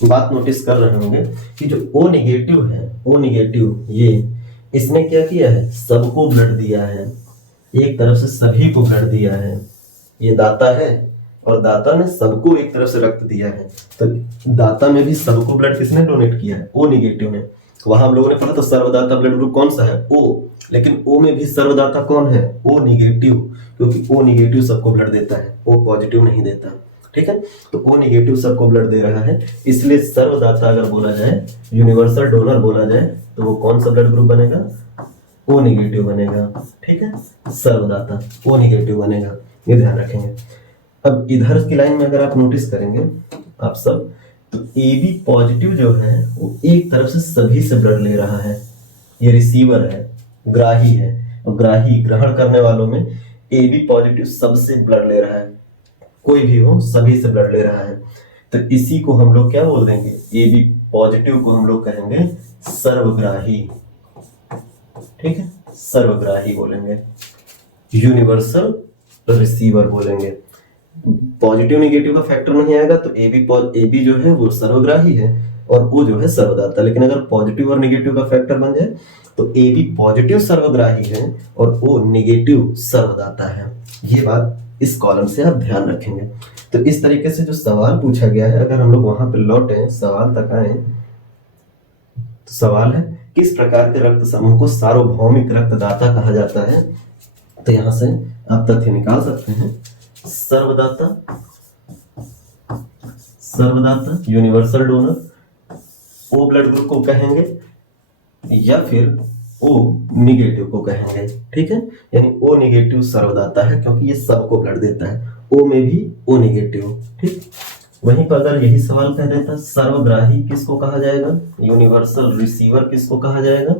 बात नोटिस कर रहे होंगे कि जो ओ निगेटिव है, ओ निगेटिव ये इसने क्या किया है, सबको ब्लड दिया है, एक तरफ से सभी को ब्लड दिया है। ये दाता है और दाता ने सबको एक तरफ से रक्त दिया है, तो दाता में भी सबको ब्लड किसने डोनेट किया है, ओ निगेटिव ने। वहां हम लोगों ने पढ़ा तो सर्वदाता ब्लड ग्रुप कौन सा है, ओ, लेकिन ओ में भी सर्वदाता कौन है, ओ निगेटिव, क्योंकि ओ निगेटिव सबको ब्लड देता है, ओ पॉजिटिव नहीं देता। ठीक है, तो ओ निगेटिव सबको ब्लड दे रहा है, इसलिए सर्वदाता अगर बोला जाए, यूनिवर्सल डोनर बोला जाए, तो वो कौन सा ब्लड ग्रुप बनेगा, ओ निगेटिव बनेगा। ठीक है, सर्वदाता ओ निगेटिव बनेगा, ये ध्यान रखेंगे। अब इधर की लाइन में अगर आप नोटिस करेंगे आप सब, तो ए बी पॉजिटिव जो है वो एक तरफ से सभी से ब्लड ले रहा है, ये रिसीवर है, ग्राही है, और ग्राही ग्रहण करने वालों में ए बी पॉजिटिव सबसे ब्लड ले रहा है, कोई भी हो सभी से ब्लड ले रहा है। तो इसी को हम लोग क्या बोल देंगे, ए बी पॉजिटिव को हम लोग कहेंगे सर्वग्राही। ठीक है, सर्वग्राही बोलेंगे, यूनिवर्सल रिसीवर बोलेंगे। पॉजिटिव निगेटिव का फैक्टर नहीं आएगा तो ए बी जो है वो सर्वग्राही है और वो जो है सर्वदाता। लेकिन अगर पॉजिटिव और निगेटिव का फैक्टर बन जाए तो ए बी पॉजिटिव सर्वग्राही है और ओ निगेटिव सर्वदाता है। ये बात इस कॉलम से आप ध्यान रखेंगे। तो इस तरीके से जो सवाल पूछा गया है, अगर हम लोग वहां पे लौटे, सवाल तक आए, तो सवाल है किस प्रकार के रक्त समूह को सार्वभौमिक रक्तदाता कहा जाता है। तो यहां से आप तथ्य निकाल सकते हैं, सर्वदाता, सर्वदाता universal donor O blood group को कहेंगे या फिर ओ निगेटिव को कहेंगे। ठीक है, यानी ओ निगेटिव सर्वदाता है क्योंकि ये सबको ब्लड देता है, ओ में भी ओ निगेटिव। ठीक, वहीं पर अगर यही सवाल कह देता सर्वग्राही किसको कहा जाएगा, यूनिवर्सल रिसीवर किसको कहा जाएगा,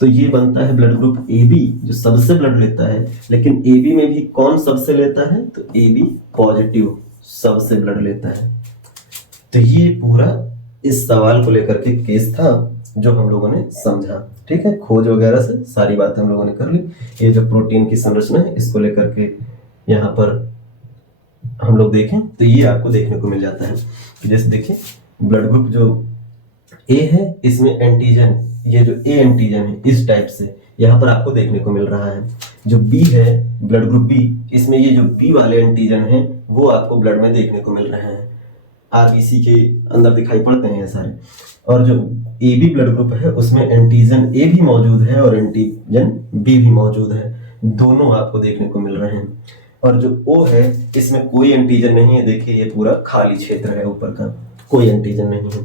तो ये बनता है ब्लड ग्रुप ए बी जो सबसे ब्लड लेता है। लेकिन ए बी में भी कौन सबसे लेता है, तो ए बी पॉजिटिव सबसे ब्लड लेता है। तो ये पूरा इस सवाल को लेकर के केस था जो हम लोगों ने समझा। ठीक है, खोज वगैरह से सारी बात हम लोगों ने कर ली। ये जो प्रोटीन की संरचना है इसको लेकर के यहाँ पर हम लोग देखें तो ये आपको देखने को मिल जाता है। जैसे देखिए ब्लड ग्रुप जो ए है इसमें एंटीजन, ये जो ए एंटीजन है इस टाइप से यहाँ पर आपको देखने को मिल रहा है। जो बी है ब्लड ग्रुप बी, इसमें ये जो बी वाले एंटीजन हैं वो आपको ब्लड में देखने को मिल रहे हैं, आरबीसी के अंदर दिखाई पड़ते हैं ये सारे। और जो ए बी ब्लड ग्रुप है उसमें एंटीजन ए भी मौजूद है और एंटीजन बी भी मौजूद है, दोनों आपको देखने को मिल रहे हैं। और जो ओ है इसमें कोई एंटीजन नहीं है, देखिए ये पूरा खाली क्षेत्र है ऊपर का, कोई एंटीजन नहीं है,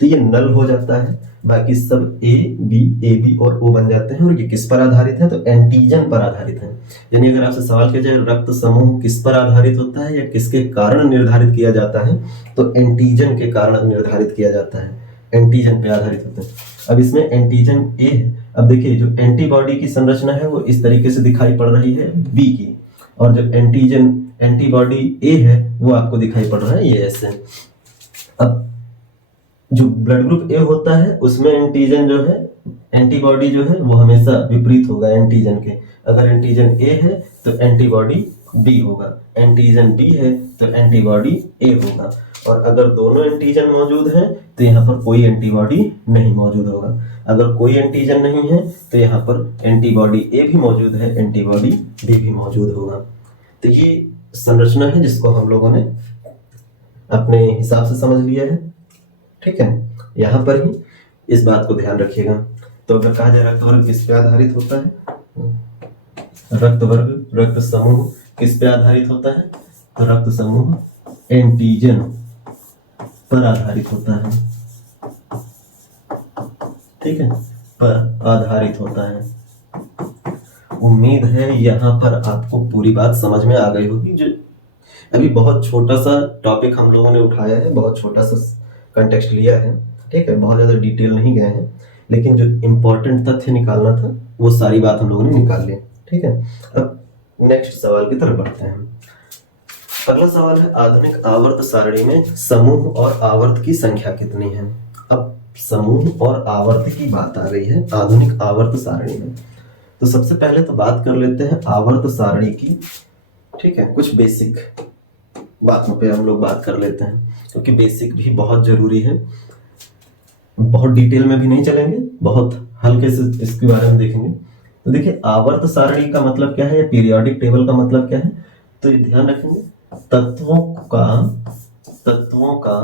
तो ये नल हो जाता है। बाकी सब ए बी और ओ बन जाते हैं। और ये किस पर आधारित है, तो एंटीजन पर आधारित है। यानी अगर आपसे सवाल किया जाए रक्त समूह किस पर आधारित होता है या किसके कारण निर्धारित किया जाता है, तो एंटीजन के कारण निर्धारित किया जाता है, एंटीजन पे आधारित होता है। अब इसमें एंटीजन ए है। अब देखिए जो एंटीबॉडी की संरचना है वो इस तरीके से दिखाई पड़ रही है बी की, और जो एंटीबॉडी ए है वो आपको दिखाई पड़ रहा है ये ऐसे। अब जो ब्लड ग्रुप ए होता है उसमें एंटीजन जो है, एंटीबॉडी जो है वो हमेशा विपरीत होगा एंटीजन के। अगर एंटीजन ए है तो एंटीबॉडी बी होगा, एंटीजन बी है तो एंटीबॉडी ए होगा। और अगर दोनों एंटीजन मौजूद हैं तो यहाँ पर कोई एंटीबॉडी नहीं मौजूद होगा। अगर कोई एंटीजन नहीं है तो यहाँ पर एंटीबॉडी ए भी मौजूद है, एंटीबॉडी बी भी मौजूद होगा। तो ये संरचना है जिसको हम लोगों ने अपने हिसाब से समझ लिया है। ठीक है, यहाँ पर ही इस बात को ध्यान रखिएगा। तो अगर कहा जाए रक्त वर्ग किस पे आधारित होता है, रक्त वर्ग रक्त समूह किस पे आधारित होता है, तो रक्त समूह एंटीजन पर आधारित होता है। ठीक है, पर आधारित होता है। उम्मीद है यहाँ पर आपको पूरी बात समझ में आ गई होगी। जो अभी बहुत छोटा सा टॉपिक हम लोगों ने उठाया है, बहुत छोटा सा कंटेक्स्ट लिया है। ठीक है, बहुत ज़्यादा डिटेल नहीं गए हैं, लेकिन जो इम्पोर्टेंट तथ्य निकालना था वो सारी बात हम लोगों ने निकाल ली। ठीक है, अब नेक्स्ट सवाल की तरफ बढ़ते हैं। अगला सवाल है आधुनिक आवर्त सारणी में समूह और आवर्त की संख्या कितनी है। अब समूह और आवर्त की बात आ गई है आधुनिक आवर्त सारणी में, तो सबसे पहले तो बात कर लेते हैं आवर्त सारणी की। ठीक है, कुछ बेसिक बातों पे हम लोग बात कर लेते हैं, क्योंकि बेसिक भी बहुत जरूरी है। बहुत डिटेल में भी नहीं चलेंगे, बहुत हल्के से इसके बारे में देखेंगे। तो देखिए आवर्त सारणी का मतलब क्या है या पीरियोडिक टेबल का मतलब क्या है, तो ये ध्यान रखेंगे तत्वों का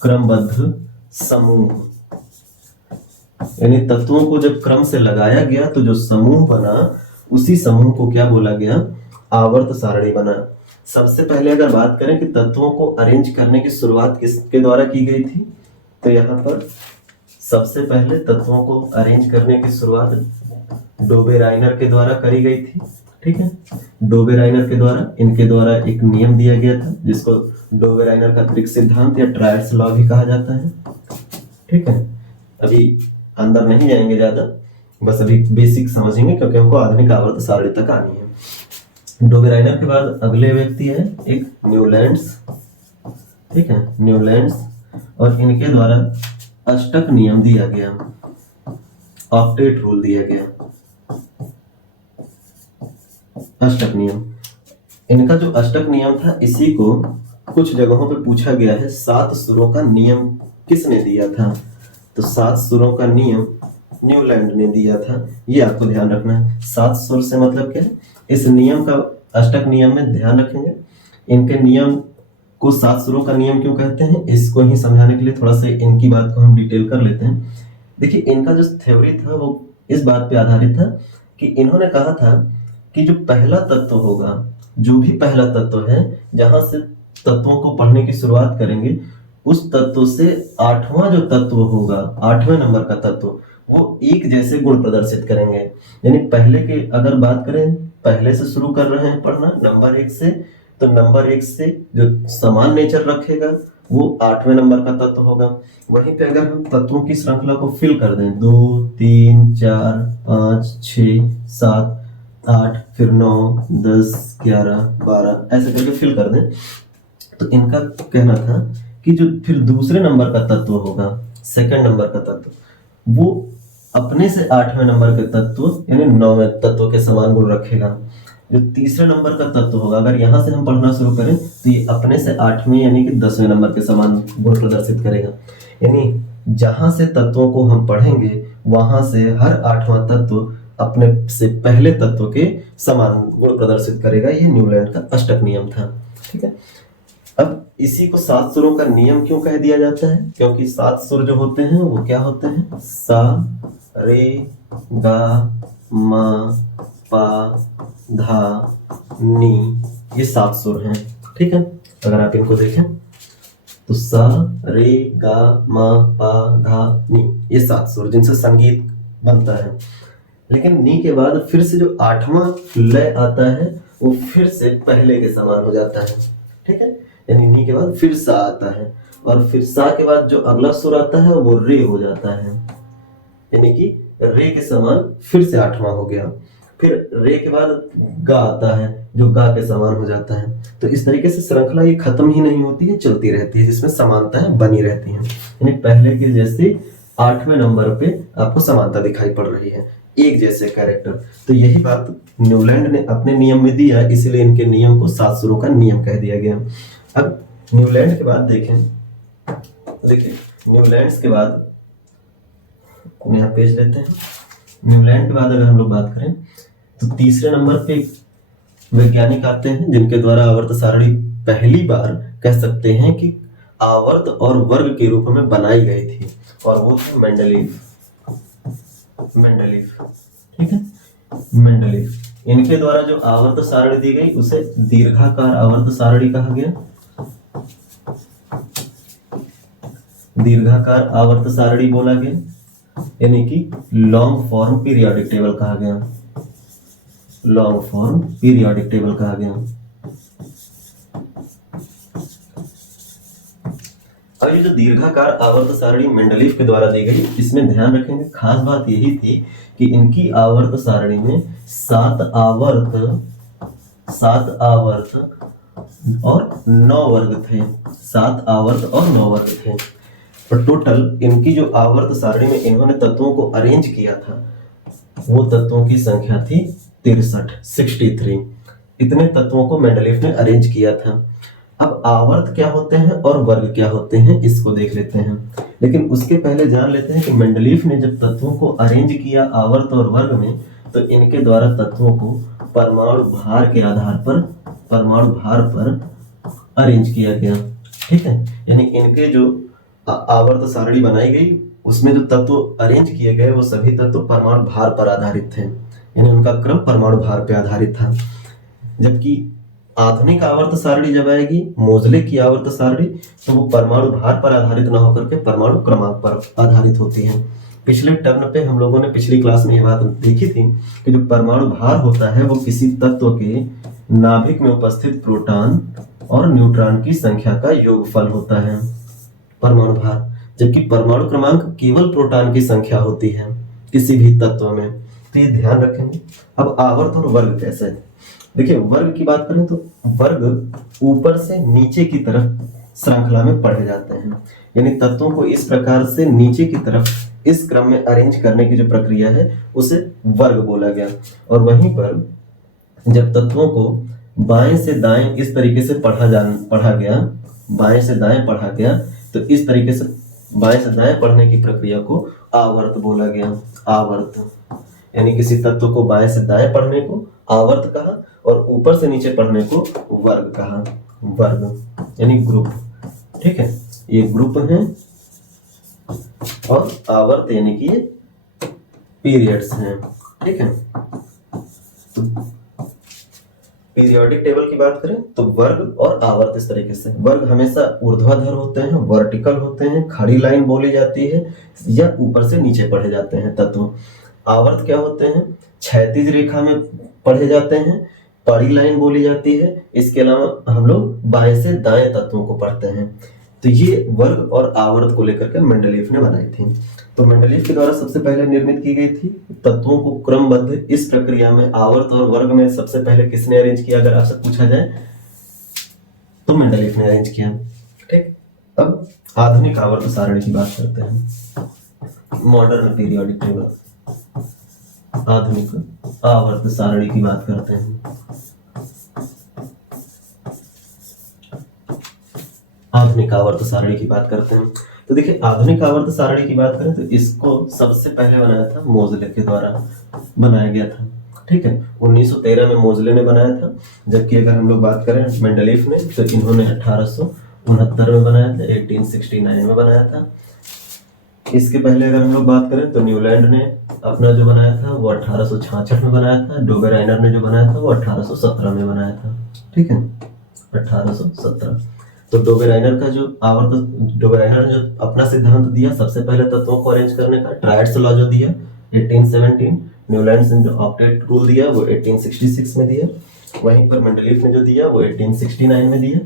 क्रमबद्ध समूह, यानी तत्वों को जब क्रम से लगाया गया तो जो समूह बना उसी समूह को क्या बोला गया, आवर्त सारणी बना। सबसे पहले अगर बात करें कि तत्वों को अरेंज करने की शुरुआत किसके द्वारा की गई थी, तो यहाँ पर सबसे पहले तत्वों को अरेंज करने की शुरुआत डोबेराइनर के द्वारा करी गई थी। ठीक है, डोबेराइनर के द्वारा, इनके द्वारा एक नियम दिया गया था जिसको डोबेराइनर का त्रिक सिद्धांत या ट्रायड्स लॉ भी कहा जाता है। ठीक है, अभी अंदर नहीं जाएंगे ज्यादा, बस अभी बेसिक समझेंगे क्योंकि हमको आधुनिक आवर्त सारणी तक आनी है। डोबेराइनर के बाद अगले व्यक्ति है एक न्यूलैंड्स। ठीक है, न्यूलैंड्स, और इनके द्वारा अष्टक नियम दिया गया, ऑक्टेट रूल दिया गया, अष्टक नियम। इनका जो अष्टक नियम था इसी को कुछ जगहों पे पूछा गया है 7 सुरों का नियम किसने दिया था, तो 7 सुरों का नियम न्यूलैंड ने दिया था। ये आपको ध्यान रखना है। 7 सुर से मतलब क्या है, इस नियम का अष्टक नियम में ध्यान रखेंगे। इनके नियम को 7 सुरों का नियम क्यों कहते हैं, इसको ही समझाने के लिए थोड़ा सा इनकी बात को हम डिटेल कर लेते हैं। देखिए इनका जो थ्योरी था वो इस बात पे आधारित था कि इन्होंने कहा था कि जो पहला तत्व होगा, जो भी पहला तत्व है जहां से तत्वों को पढ़ने की शुरुआत करेंगे, उस तत्व से 8वां जो तत्व होगा, 8वें नंबर का तत्व, वो एक जैसे गुण प्रदर्शित करेंगे। यानी पहले के अगर बात करें, पहले से शुरू कर रहे हैं पढ़ना नंबर 1 से, तो नंबर 1 से जो समान नेचर रखेगा वो 8वें नंबर का तत्व होगा। वहीं पे अगर हम तत्वों की श्रृंखला को फिल कर दें 2 3 4 5 6 7 8 फिर 9 10 11 12 ऐसे करके फिल कर दें, तो इनका कहना था कि जो फिर दूसरे नंबर का तत्व होगा, सेकंड नंबर का तत्व, वो अपने से 8वें नंबर के तत्व यानी 9वें तत्व के समान गुण रखेगा। जो तीसरे नंबर का तत्व होगा, अगर यहाँ से हम पढ़ना शुरू करें तो ये अपने से 8वें यानी कि 10वें नंबर के समान गुण प्रदर्शित करेगा। यानी जहां से तत्वों को हम पढ़ेंगे वहां से हर 8वां तत्व अपने से पहले तत्व के समान गुण प्रदर्शित करेगा। ये न्यूलैंड का अष्टक नियम था। ठीक है, अब इसी को 7 सुरों का नियम क्यों कह दिया जाता है? क्योंकि 7 सुर जो होते हैं वो क्या होते हैं? सा रे गा मा पा धा नी, ये 7 सुर हैं। ठीक है, अगर आप इनको देखें तो सा रे गा मा पा धा नी, ये 7 सुर जिनसे संगीत बनता है। लेकिन नी के बाद फिर से जो 8वां लय आता है वो फिर से पहले के समान हो जाता है। ठीक है, यानी नी के बाद फिर सा आता है और फिर सा के बाद जो अगला सुर आता है वो रे हो जाता है, यानी कि रे के समान फिर से 8वां हो गया। फिर रे के बाद गा आता है जो गा के समान हो जाता है। तो इस तरीके से श्रृंखला ये खत्म ही नहीं होती है, चलती रहती है, जिसमें समानताएं बनी रहती हैं। यानी पहले के जैसे 8वें नंबर पे आपको समानता दिखाई पड़ रही है, एक जैसे कैरेक्टर। तो यही बात न्यूलैंड ने अपने नियम में दिया, इसीलिए इनके नियम को 7 सुरों का नियम कह दिया गया। अब न्यूलैंड के बाद देखें, देखिए न्यूलैंड के बाद यहाँ पेज लेते हैं। न्यूलैंड के बाद अगर हम लोग बात करें तो तीसरे नंबर पे वैज्ञानिक आते हैं जिनके द्वारा आवर्त सारणी पहली बार कह सकते हैं कि आवर्त और वर्ग के रूप में बनाई गई थी, और वो थे मेंडलीफ। ठीक है, मेंडलीफ, इनके द्वारा जो आवर्त सारणी दी गई उसे दीर्घाकार आवर्त सारणी कहा गया। दीर्घाकार आवर्त सारणी बोला गया, यानी कि लॉन्ग फॉर्म पीरियोडिक टेबल कहा गया। लॉन्ग फॉर्म पीरियोडिक टेबल कहा गया। अब ये जो दीर्घाकार आवर्त सारणी मेंडलीफ के द्वारा दी गई, इसमें ध्यान रखेंगे खास बात यही थी कि इनकी आवर्त सारणी में 7 आवर्त और 9 वर्ग थे। 7 आवर्त और 9 वर्ग थे, और टोटल इनकी जो आवर्त सारणी में इन्होंने तत्वों को अरेंज किया था वो तत्वों की संख्या थी 63। इतने तत्वों को मेंडलीफ ने अरेंज किया था। अब आवर्त क्या होते हैं और वर्ग क्या होते हैं इसको देख लेते हैं, लेकिन उसके पहले जान लेते हैं कि मेंडलीफ ने जब तत्वों को अरेंज किया आवर्त और वर्ग में, तो इनके द्वारा तत्वों को परमाणु भार के आधार पर, परमाणु भार पर अरेंज किया गया। ठीक है, यानी इनके जो आवर्त सारणी बनाई गई उसमें जो तत्व अरेंज किए गए वो सभी तत्व परमाणु भार पर आधारित थे, यानी उनका क्रम परमाणु भार पर आधारित था। जबकि आधुनिक आवर्त सारणी जब आएगी, मोजले की आवर्त सारणी, तो वो परमाणु भार पर आधारित न होकर के परमाणु क्रमांक पर आधारित होती है। पिछले टर्म पे हम लोगों ने पिछली क्लास में ये बात देखी थी कि जो परमाणु भार होता है वो किसी तत्व के नाभिक में उपस्थित प्रोटॉन और न्यूट्रॉन की संख्या का योगफल होता है, परमाणु भार। जबकि परमाणु क्रमांक केवल प्रोटॉन की संख्या होती है किसी भी तत्व में, तो ये ध्यान रखेंगे। अब आवर्त और वर्ग कैसे है? देखिए वर्ग की बात करें तो वर्ग ऊपर से नीचे की तरफ श्रृंखला में पढ़े जाते हैं, यानी तत्वों को इस प्रकार से नीचे की तरफ इस क्रम में अरेंज करने की जो प्रक्रिया है उसे वर्ग बोला गया। और वहीं पर जब तत्वों को बाएं से दाएं इस तरीके से पढ़ा गया, बाएं से दाएं पढ़ा गया, तो इस तरीके से बाएं से दाएं पढ़ने की प्रक्रिया को आवर्त बोला गया। आवर्त यानी किसी तत्व को बाएं से दाएं पढ़ने को आवर्त कहा और ऊपर से नीचे पढ़ने को वर्ग कहा। वर्ग यानी ग्रुप। ठीक है, ये ग्रुप है, और आवर्त यानी कि ये पीरियड्स हैं। ठीक है, तो पीरियोडिक टेबल की बात करें तो वर्ग और आवर्त इस तरीके से, वर्ग हमेशा ऊर्ध्वाधर होते हैं, वर्टिकल होते हैं, खड़ी लाइन बोली जाती है, या ऊपर से नीचे पढ़े जाते हैं तत्व। आवर्त क्या होते हैं? क्षैतिज रेखा में पढ़े जाते हैं, पड़ी लाइन बोली जाती है। इसके अलावा हम लोग बाएं से दाएं तत्वों को पढ़ते हैं। तो ये वर्ग और आवर्त को लेकर के मेंडलीफ ने बनाई थी। तो मेंडलीफ के द्वारा सबसे पहले निर्मित की गई थी। तत्वों को क्रमबद्ध इस प्रक्रिया में आवर्त और वर्ग में सबसे पहले किसने अरेंज किया, अगर आपसे पूछा जाए तो मेंडलीफ ने अरेंज किया। ठीक, अब आधुनिक आवर्त सारणी की बात करते हैं। मॉडर्न पीरियोडिक टेबल, आधुनिक आवर्त सारणी की बात करते हैं। आधुनिक आवर्त सारणी की बात करते हैं। तो देखिए, आधुनिक आवर्त सारणी की बात करें तो इसको सबसे पहले बनाया था मोजले के द्वारा बनाया गया था। ठीक है, 1913 में मोजले ने बनाया था। जबकि अगर हम लोग बात करें मेंडलीफ ने, तो इन्होंने 1869 में बनाया था, 1869 में बनाया था। इसके पहले अगर हम लोग बात करें तो न्यूलैंड ने अपना जो बनाया था वो 1866 में बनाया था। डोबेराइनर ने जो बनाया था वो 1817 में बनाया था। ठीक है, 1817। तो डोबेराइनर का जो डोबेराइनर ने जो अपना सिद्धांत दिया सबसे पहले तत्वों को अरेंज करने का, ट्रायड्स लॉ जो दिया 1817, न्यूलैंड ने जो ऑक्टेट रूल दिया वो 1866 में दिया। वहीं पर मेंडलीफ ने जो दिया वो 1869 में दिया,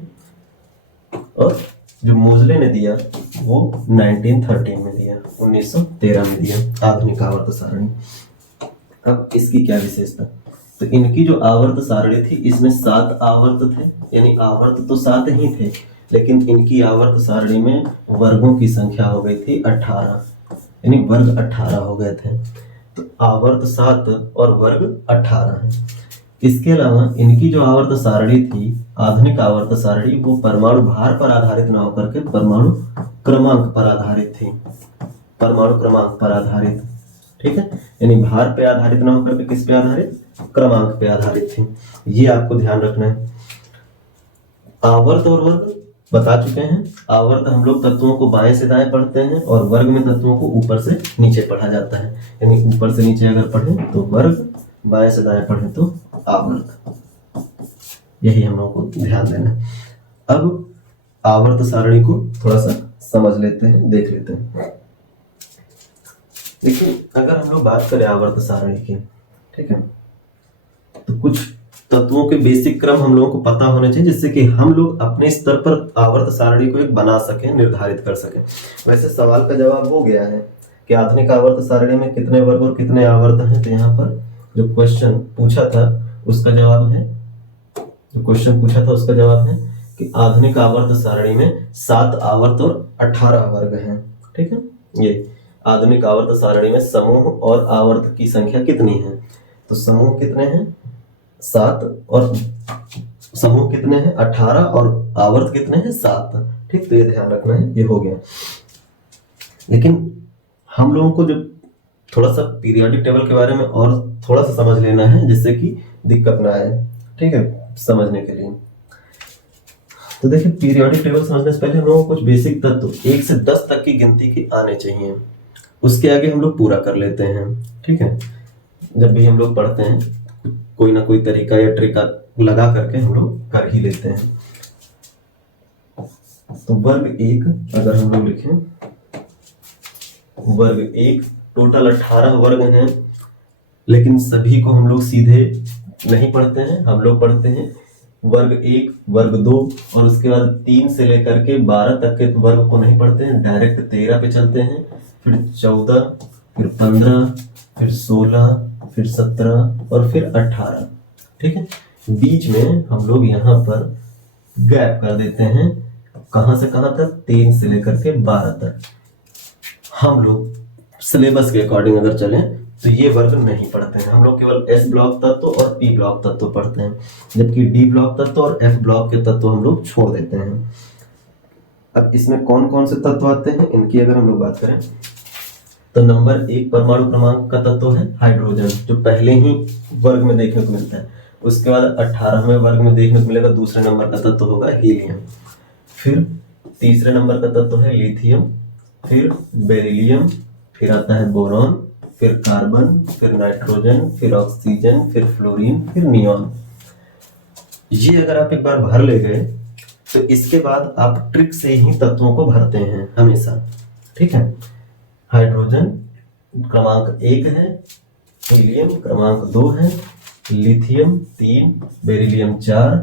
और जो मोजले ने दिया वो 1913 में दिया, 1913 में दिया आधुनिक आवर्त सारणी। अब इसकी क्या विशेषता, तो इनकी जो आवर्त सारणी थी इसमें 7 आवर्त थे, यानी आवर्त तो 7 ही थे, लेकिन इनकी आवर्त सारणी में वर्गों की संख्या हो गई थी 18, यानी वर्ग 18 हो गए थे। तो आवर्त 7 और वर्ग 18 है। इसके अलावा इनकी जो आवर्त सारणी थी, आधुनिक आवर्त सारणी, वो परमाणु भार पर आधारित न होकर के परमाणु क्रमांक पर आधारित थी। परमाणु क्रमांक पर आधारित, ठीक है, यानी भार पे आधारित न होकर के किस पे आधारित, क्रमांक पे आधारित थी। ये आपको ध्यान रखना है। आवर्त और वर्ग बता चुके हैं। आवर्त हम लोग तत्वों को बाएं से दाएं पढ़ते हैं, और वर्ग में तत्वों को ऊपर से नीचे पढ़ा जाता है। यानी ऊपर से नीचे अगर पढ़ें तो वर्ग, बाएं से दाएं पढ़ें तो आवर्त। यही हम लोगों को ध्यान देना है। अब आवर्त सारणी को थोड़ा सा समझ लेते हैं, देख लेते हैं। देखिए, अगर हम लोग बात करें आवर्त सारणी की, ठीक है, तो कुछ तत्वों के बेसिक क्रम हम लोगों को पता होने चाहिए, जिससे कि हम लोग अपने स्तर पर आवर्त सारणी को एक बना सकें, निर्धारित कर सकें। वैसे सवाल का जवाब हो गया है कि आधुनिक आवर्त सारणी में कितने वर्ग और कितने आवर्त हैं। तो यहाँ पर जो क्वेश्चन पूछा था उसका जवाब है, कि आधुनिक आवर्त सारणी में 7 आवर्त और 18 वर्ग हैं। ठीक है, ये आधुनिक आवर्त सारणी में समूह और आवर्त की संख्या कितनी है, तो समूह कितने हैं 7, और समूह कितने हैं 18, और आवर्त कितने हैं 7। ठीक, तो ये ध्यान रखना है। ये हो गया। लेकिन हम लोगों को जो थोड़ा सा पीरियोडिक टेबल के बारे में और थोड़ा सा समझ लेना है, जिससे कि दिक्कत ना आए। ठीक है, समझने के लिए तो देखिए, पीरियोडिक टेबल समझने से पहले हम लोगों को कुछ बेसिक तत्व 1 से 10 तक की गिनती के आने चाहिए। उसके आगे हम लोग पूरा कर लेते हैं। ठीक है, जब भी हम लोग पढ़ते हैं कोई ना कोई तरीका या ट्रिक लगा करके हम लोग कर ही लेते हैं। तो वर्ग 1 अगर हम लोग लिखें, वर्ग 1 टोटल 18 वर्ग हैं, लेकिन सभी को हम लोग सीधे नहीं पढ़ते हैं। हम लोग पढ़ते हैं वर्ग 1, वर्ग 2, और उसके बाद 3 से लेकर के 12 तक के वर्ग को नहीं पढ़ते हैं, डायरेक्ट 13 पे चलते हैं, फिर 14, फिर 15, फिर 16, फिर 17 और फिर 18। ठीक है, बीच में हम लोग यहाँ पर गैप कर देते हैं। कहां से कहां तक, 3 से लेकर के 12 तक। हम लोग सिलेबस के अकॉर्डिंग अगर चलें तो ये वर्ग नहीं पढ़ते हैं। हम लोग केवल एस ब्लॉक तत्व और पी ब्लॉक तत्व पढ़ते हैं, जबकि डी ब्लॉक तत्व और एफ ब्लॉक के तत्व हम लोग छोड़ देते हैं। अब इसमें कौन कौन से तत्व आते हैं, इनकी अगर हम लोग बात करें तो नंबर 1 परमाणु क्रमांक का तत्व है हाइड्रोजन, जो पहले ही वर्ग में देखने को मिलता है। उसके बाद 18वें वर्ग में देखने को मिलेगा दूसरे नंबर का तत्व होगा हीलियम। फिर तीसरे नंबर का तत्व है लिथियम, फिर बेरिलियम, फिर आता है बोरॉन, फिर कार्बन, फिर नाइट्रोजन, फिर ऑक्सीजन, फिर फ्लोरीन, फिर नियॉन। ये अगर आप एक बार भर ले गए तो इसके बाद आप ट्रिक से ही तत्वों को भरते हैं हमेशा। ठीक है, हाइड्रोजन क्रमांक 1 है, हीलियम क्रमांक 2 है, लिथियम 3, बेरिलियम 4,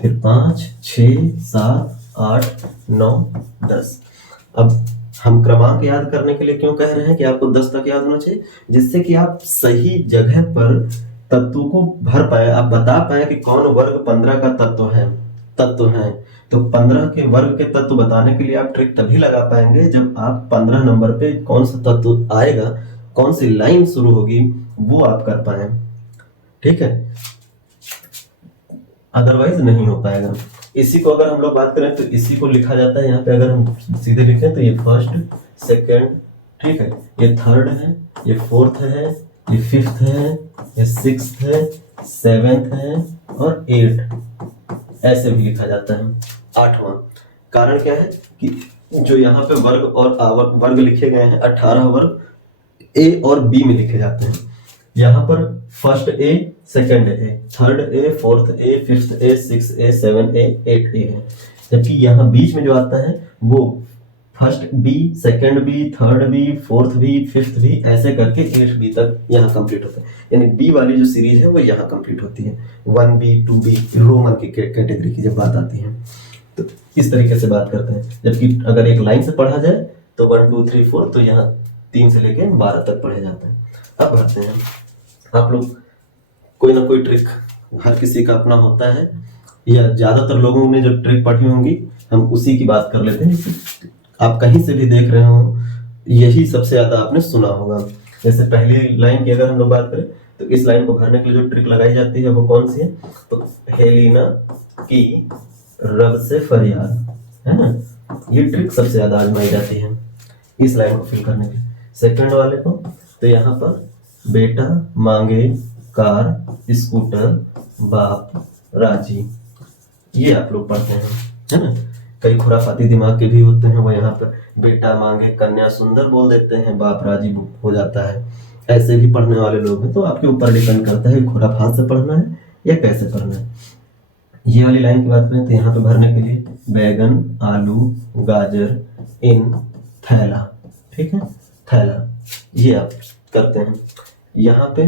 फिर 5, 6, 7, 8, 9, 10। अब हम क्रमांक याद करने के लिए क्यों कह रहे हैं कि आपको 10 तक याद होना चाहिए, जिससे कि आप सही जगह पर तत्वों को भर पाए, आप बता पाए कि कौन वर्ग 15 का तत्व है। तो 15 के वर्ग के तत्व बताने के लिए आप ट्रिक तभी लगा पाएंगे जब आप 15 नंबर पे कौन सा तत्व आएगा, कौन सी लाइन शुरू होगी, वो आप कर पाए। ठीक है, अदरवाइज नहीं हो पाएगा। इसी को अगर हम लोग बात करें तो इसी को लिखा जाता है यहाँ पे, अगर हम सीधे लिखें तो ये फर्स्ट, सेकंड, ठीक है, ये थर्ड है, ये फोर्थ है, ये फिफ्थ है, ये सिक्स्थ है, सेवेंथ है और 8 ऐसे भी लिखा जाता है। 8वां कारण क्या है कि जो यहाँ पे वर्ग और वर्ग लिखे गए हैं 18 वर्ग ए और बी में लिखे जाते हैं। यहाँ पर first A, second A, third A, fourth A, fifth A, six A, 7 A, 8 A है। जबकि यहाँ बीच में जो आता है वो first B, second B, third B, fourth B, fifth B ऐसे करके 8 बी तक यहाँ कंप्लीट होता है। यानी बी वाली जो सीरीज है वो यहाँ कंप्लीट होती है। 1B, 2B रोमन की कैटेगरी की जब बात आती है तो इस तरीके से बात करते हैं। जबकि अगर एक लाइन से पढ़ा जाए तो 1, 2, 3, 4 तो यहाँ 3 से लेके 12 तक पढ़े जाते हैं। अब बढ़ते हैं, आप लोग कोई ना कोई ट्रिक हर किसी का अपना होता है, या ज्यादातर लोगों ने जो ट्रिक पढ़ी होंगी हम उसी की बात कर लेते हैं। आप कहीं से भी देख रहे हो यही सबसे ज्यादा आपने सुना होगा। जैसे पहली लाइन की अगर हम लोग बात करें तो इस लाइन को भरने के लिए जो ट्रिक लगाई जाती है वो कौन सी है, तो हेलिना की रब से फरियाद, है ना, ये ट्रिक सबसे ज्यादा आजमाई जाती है इस लाइन को फिल करने के। सेकंड वाले को तो यहाँ पर बेटा मांगे कार स्कूटर बाप राजी, ये आप लोग पढ़ते हैं, है ना। कई खुराफाती दिमाग के भी होते हैं, वो यहाँ पर बेटा मांगे कन्या सुंदर बोल देते हैं, बाप राजी हो जाता है। ऐसे भी पढ़ने वाले लोग हैं, तो आपके ऊपर डिपेंड करता है खुराफात से पढ़ना है या कैसे पढ़ना है। ये वाली लाइन की बात करें तो यहाँ पे भरने के लिए बैगन, आलू, गाजर, इन थैला, ठीक है, थैला, ये आप करते हैं। यहाँ पे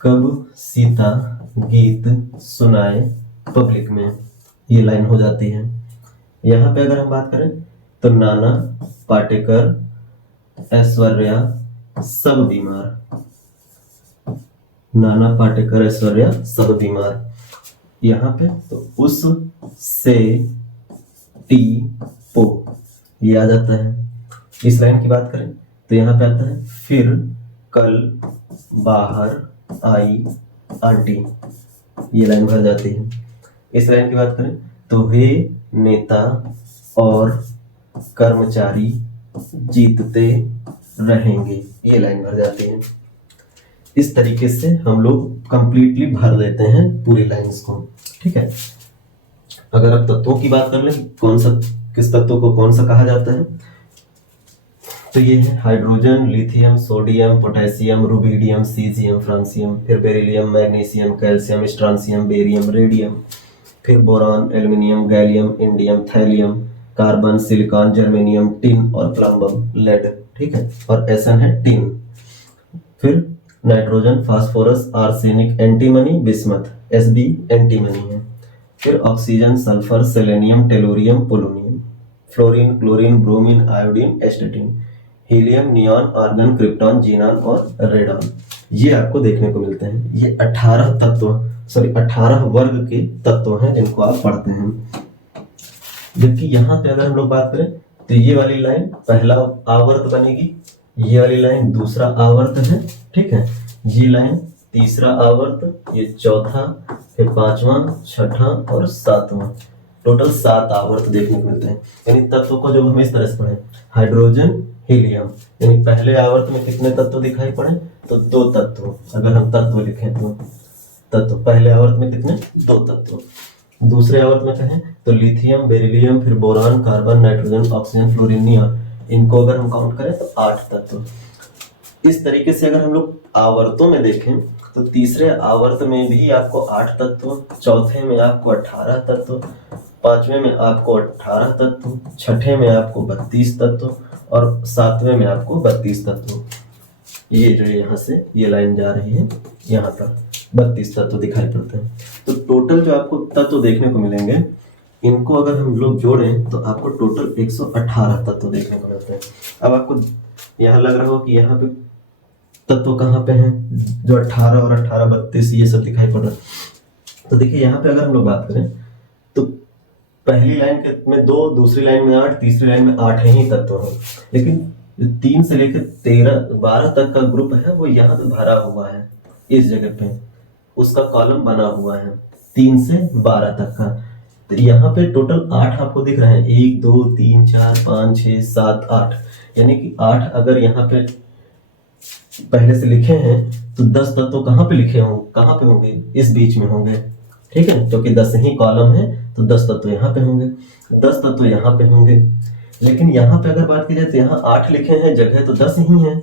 कब सीता गीत सुनाए पब्लिक में, ये लाइन हो जाती है। यहाँ पे अगर हम बात करें तो नाना पाटेकर, ऐश्वर्या सब बीमार, नाना पाटेकर, ऐश्वर्या सब बीमार। यहाँ पे तो उस से टी पो, ये आ जाता है। इस लाइन की बात करें तो यहाँ पे आता है फिर कल बाहर आई आंटी, ये लाइन भर जाती है। इस लाइन की बात करें तो वे नेता और कर्मचारी जीतते रहेंगे, ये लाइन भर जाती है। इस तरीके से हम लोग कंप्लीटली भर देते हैं पूरी लाइंस को, ठीक है। अगर अब तत्वों की बात कर लें, कौन सा किस तत्व को कौन सा कहा जाता है, तो ये है hydrogen, lithium, sodium, potassium, rubidium, caesium, francium, फिर beryllium, magnesium, calcium, strontium, barium, radium, फिर boron, aluminium, gallium, indium, thallium, carbon, silicon, germanium, tin और प्लम्बम, लेड, ठीक है, और एसन है टिन। फिर nitrogen, phosphorus, arsenic, antimony, bismuth, Sb antimony है। फिर oxygen, sulphur, selenium, tellurium, polonium, fluorine, chlorine, bromine, iodine, astatine, helium, neon, argon, krypton, xenon और radon, ये आपको देखने को मिलते हैं। ये 18 वर्ग के तत्व हैं जिनको आप पढ़ते हैं। जबकि यहाँ पे अगर हम लोग बात करें तो ये वाली लाइन पहला आवर्त बनेगी, ये वाली लाइन दूसरा आवर्त है, ठीक है, ये लाइन तीसरा आवर्त, ये चौथा, फिर 5वां, 6वां और 7वां, टोटल 7 आवर्त देखने को मिलते हैं। यानी तत्व को जब हम इस तरह से पढ़ें, हाइड्रोजन, हीलियम, यानी पहले आवर्त में कितने तत्व दिखाई पड़े, तो 2 तत्व। अगर हम तत्व लिखें तो तत्व पहले आवर्त में कितने, 2 तत्व। दूसरे आवर्त में कहें तो लिथियम, बेरिलियम, फिर boron, carbon, nitrogen, oxygen, fluorine, neon, इनको अगर हम काउंट करें तो 8 तत्व। इस तरीके से अगर हम लोग आवर्तों में देखें तो तीसरे आवर्त में भी आपको 8 तत्व, चौथे में आपको 18 तत्व, 5वें में आपको 18 तत्व, 6ठे में आपको 32 तत्व और 7वें में आपको 32 तत्व। ये जो यहाँ से ये लाइन जा रही है यहाँ पर, 32 तत्व दिखाई पड़ते हैं। तो टोटल जो आपको तत्व देखने को मिलेंगे, इनको अगर हम लोग जोड़ें तो आपको टोटल 118 तत्व देखने को मिलते हैं। अब आपको यहाँ लग रहा हो कि यहाँ पे तत्व कहाँ पे हैं, जो 18 और 18 32 ये सब दिखाई पड़ रहा है। तो देखिए यहाँ पे अगर हम लोग बात करें तो पहली लाइन में 2, दूसरी लाइन में 8, तीसरी लाइन में 8 ही तत्व हैं, लेकिन 3 से लेकर 12 तक का ग्रुप है वो यहाँ पे भरा हुआ है इस जगह पे, उसका कॉलम बना हुआ है 3 से 12 तक का। तो यहाँ पे टोटल 8 आपको दिख रहे हैं, 1 2 3 4 5 6 7 8, यानी कि 8 अगर यहाँ पे पहले से लिखे हैं तो 10 तत्व कहाँ पे लिखे होंगे, कहाँ पे होंगे, इस बीच में होंगे, ठीक है, क्योंकि 10 ही कॉलम है तो 10 तत्व यहाँ पे होंगे, 10 तत्व यहाँ पे होंगे। लेकिन यहाँ पे अगर बात की जाए तो यहाँ 8 लिखे हैं, जगह तो 10 ही है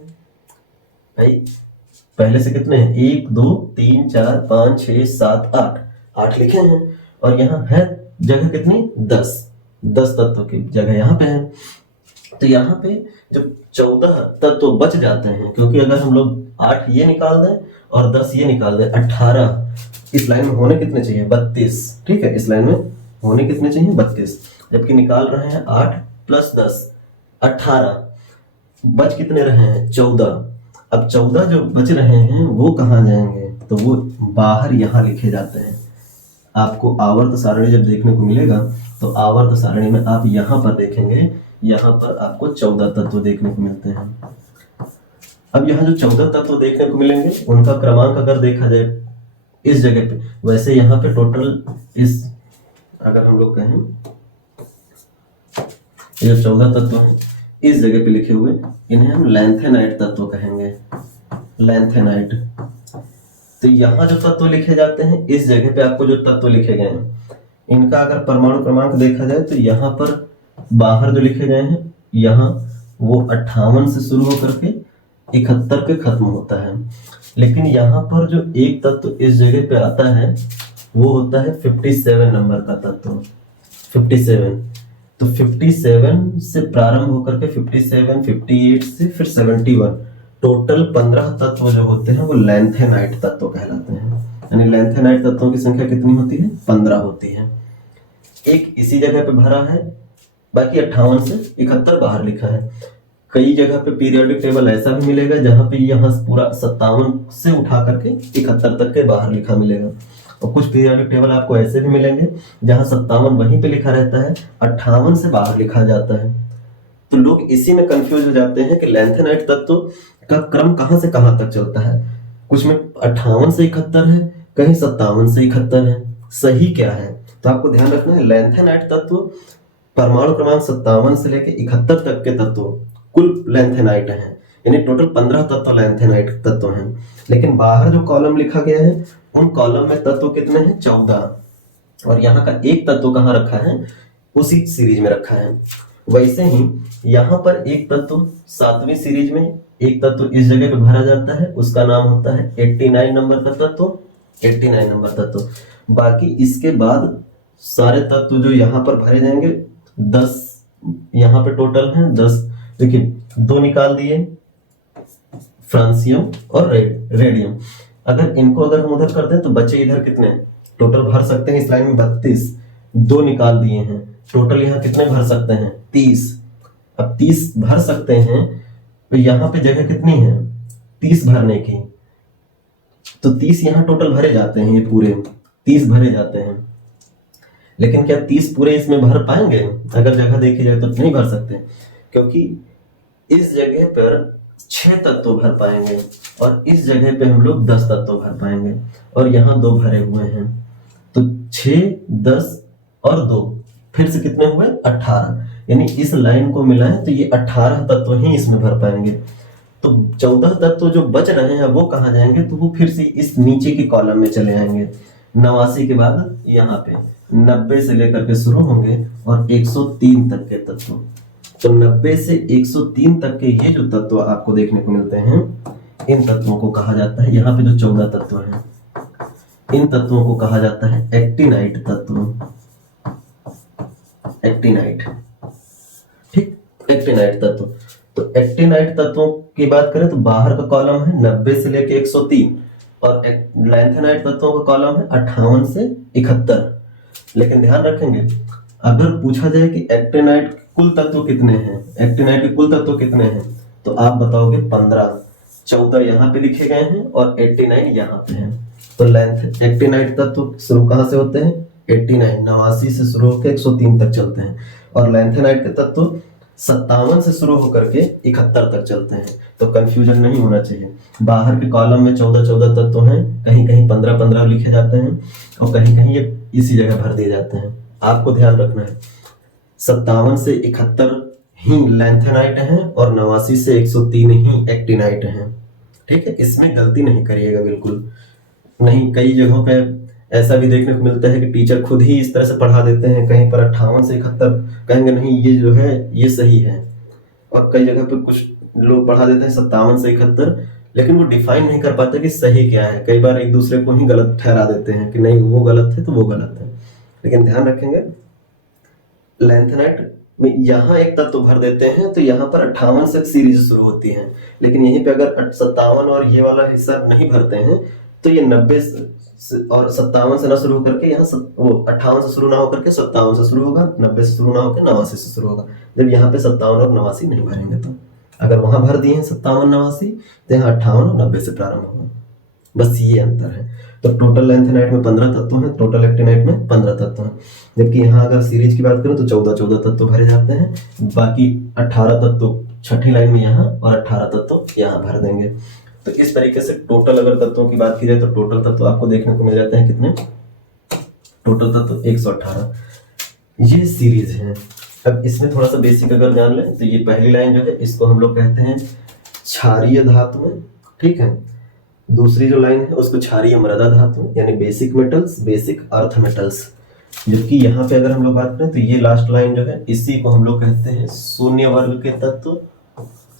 भाई, पहले से कितने हैं, 1 2 3 4 5 6 7 8, 8 लिखे हैं, और यहाँ है जगह कितनी, 10 तत्व की जगह यहाँ पे है। तो यहाँ पे जब 14 तत्व बच जाते हैं, क्योंकि अगर हम लोग 8 ये निकाल दें और 10 ये निकाल दें, 18 इस लाइन में होने कितने चाहिए, 32, ठीक है, इस लाइन में होने कितने चाहिए, 32, जबकि निकाल रहे हैं 8 + 10 18, बच कितने रहे हैं, 14। अब 14 जो बच रहे हैं वो कहाँ जाएंगे, तो वो बाहर यहाँ लिखे जाते हैं। आपको आवर्त सारणी जब देखने को मिलेगा तो आवर्त सारणी में आप यहाँ पर देखेंगे, यहाँ पर आपको 14 तत्व देखने को मिलते हैं। अब यहाँ जो 14 तत्व देखने को मिलेंगे उनका क्रमांक अगर देखा जाए इस जगह पे, वैसे यहाँ पे टोटल इस, अगर हम लोग कहें ये जो 14 तत्व हैं इस जगह पे लिखे हुए, इन्हें हम लैंथेनाइट तत्व कहेंगे, लैंथेनाइट। तो यहाँ जो तत्व लिखे जाते हैं इस जगह पे आपको जो तत्व लिखे गए हैं, इनका अगर परमाणु क्रमांक देखा जाए तो यहाँ पर बाहर जो लिखे गए हैं, यहाँ वो 58 से शुरू होकर के 71 पे खत्म होता है। लेकिन यहाँ पर जो एक तत्व इस जगह पे आता है वो होता है 57 नंबर का तत्व, 57। तो 57 से प्रारंभ होकर के 57, 58 से फिर 71, टोटल 15 तत्व जो होते हैं वो लैंथेनाइट तत्व कहलाते हैं। यानी लैंथेनाइट तत्वों की संख्या कितनी होती है, 15 होती है। एक इसी जगह पे भरा है, बाकी 58 से 71 बाहर लिखा है। कई जगह पे पीरियोडिक टेबल ऐसा भी मिलेगा जहां पे यहाँ पूरा 57 से उठा करके 71 तक के बाहर लिखा मिलेगा, और कुछ पीरियोडिक टेबल आपको ऐसे भी मिलेंगे जहां 57 वहीं पे लिखा रहता है, 58 से बाहर लिखा जाता है। तो लोग इसी में कंफ्यूज हो जाते हैं कि लैंथेनाइट तत्व का क्रम कहां से कहां तक चलता है, कुछ में 58 से 71 है, कहीं 57 से 71 है, सही क्या है। तो आपको ध्यान रखना है, लैंथेनाइट तत्व परमाणु क्रमांक 57 से लेकर 71 तक के तत्व कुल लैंथेनाइट हैं, यानी टोटल 15 तत्व लैंथेनाइट तत्व हैं। लेकिन बाहर जो कॉलम लिखा गया है उन कॉलम में तत्व कितने हैं, 14, और यहाँ का एक तत्व कहाँ रखा है, उसी सीरीज में रखा है। वैसे ही यहाँ पर एक तत्व 7वीं सीरीज में एक तत्व इस जगह पे भरा जाता है, उसका नाम होता है 89 नंबर का तत्व, 89 नंबर तत्व। बाकी इसके बाद सारे तत्व जो यहाँ पर भरे जाएंगे, 10 यहाँ पे टोटल हैं, 10 देखिए 2 निकाल दिए, फ्रांसियम और रेडियम। अगर इनको अगर हम उधर कर दें तो बचे इधर कितने, टोटल भर सकते हैं इस लाइन में 32, 2 निकाल दिए हैं, टोटल यहाँ कितने भर सकते हैं, 30। अब 30 भर सकते हैं तो यहाँ पे जगह कितनी है, 30 भरने की, तो 30 यहाँ टोटल भरे जाते हैं, ये पूरे 30 भरे जाते हैं। लेकिन क्या 30 पूरे इसमें भर पाएंगे, अगर जगह देखी जाए तो नहीं भर सकते, क्योंकि इस जगह पर 6 तत्व भर पाएंगे और इस जगह पे हम लोग 10 तत्व भर पाएंगे, और यहाँ 2 भरे हुए हैं, तो 6 10 और 2 फिर से कितने हुए, 18। यानी इस लाइन को मिलाएं तो ये 18 तत्व ही इसमें भर पाएंगे। तो 14 तत्व जो बच रहे हैं वो कहाँ जाएंगे, तो वो फिर से इस नीचे के कॉलम में चले आएंगे। 89 के बाद यहाँ पे 90 से लेकर के शुरू होंगे और 103 तक के तत्व। तो 90 से 103 तक के ये जो तत्व आपको देखने को मिलते हैं, इन तत्वों को कहा जाता है, यहाँ पे जो 14 तत्व हैं इन तत्वों को कहा जाता है एक्टिनाइट तत्व, एक्टिनाइट, ठीक, एक्टिनाइट तत्व। तो एक्टिनाइट तत्वों की बात करें तो बाहर का कॉलम है 90 से लेके 103, और लैंथेनाइट तत्वों का कॉलम है 58 से 71। लेकिन ध्यान रखेंगे, अगर पूछा जाए कि एक्टिनाइट के कुल तत्व कितने हैं, एक्टिनाइट के कुल तत्व कितने हैं, तो आप बताओगे 15, 14 यहाँ पे लिखे गए हैं और 89 यहाँ पे हैं। तो एक्टिनाइट तत्व शुरू कहाँ से होते हैं, 89 89 से शुरू होकर 103 तक चलते हैं, और लैंथेनाइट के तत्व 57 से शुरू होकर के 71 तक चलते हैं। तो कंफ्यूजन नहीं होना चाहिए। बाहर के कॉलम में 14 14 तत्व हैं, कहीं कहीं 15 15 लिखे जाते हैं और कहीं कहीं ये इसी जगह भर दिए जाते हैं। आपको ध्यान रखना है 57 से 71 ही लैंथेनाइट हैं और 89 से 103 ही एक्टिनाइट हैं। ठीक है, इसमें गलती नहीं करिएगा बिल्कुल नहीं। कई जगहों पे ऐसा भी देखने को मिलता है कि टीचर खुद ही इस तरह से पढ़ा देते हैं, कहीं पर 58 से 71 कहेंगे नहीं ये जो है ये सही है, और कई जगह पे कुछ लोग पढ़ा देते हैं 57 से 71, लेकिन वो डिफाइन नहीं कर पाते कि सही क्या है। कई बार एक दूसरे को ही गलत ठहरा देते हैं कि नहीं वो गलत है तो वो गलत है। लेकिन ध्यान रखेंगे लैंथेनाइट में यहाँ एक तत्व भर देते हैं तो यहाँ पर 58 से सीरीज शुरू होती है, लेकिन यहीं पे अगर 57 और ये वाला हिस्सा नहीं भरते हैं तो ये 90 और 57 से ना शुरू होकर के यहाँ वो 58 से शुरू ना होकर के 57 से शुरू होगा, 90 से शुरू ना होकर 89 से शुरू होगा। जब यहाँ पे 57 और 89 नहीं भरेंगे, तो अगर वहां भर दिए हैं 57 89 तो यहाँ 58 और 90 से प्रारंभ होगा। बस ये अंतर है। तो टोटल लैंथेनाइट में 15 तत्व हैं, टोटल एक्टिनाइट में 15 तत्व हैं। जबकि यहाँ अगर सीरीज की बात करें तो 14 14 तत्व भरे जाते हैं, बाकी 18 तत्व छठी लाइन में यहाँ और 18 तत्व यहाँ भर देंगे। तो इस तरीके से टोटल अगर तत्वों की बात की जाए तो टोटल तत्व आपको देखने को मिल जाते हैं कितने, टोटल तत्व 118। ये सीरीज है। अब इसमें थोड़ा सा बेसिक अगर जान लें तो ये पहली लाइन जो है इसको हम लोग कहते हैं क्षारीय धातु में, ठीक है। दूसरी जो लाइन है उसको क्षारीय मृदा धातु यानी basic metals, basic earth metals. जबकि यहाँ पे अगर हम लोग बात करें तो ये लास्ट लाइन जो है इसी को हम लोग कहते हैं शून्य वर्ग के तत्व,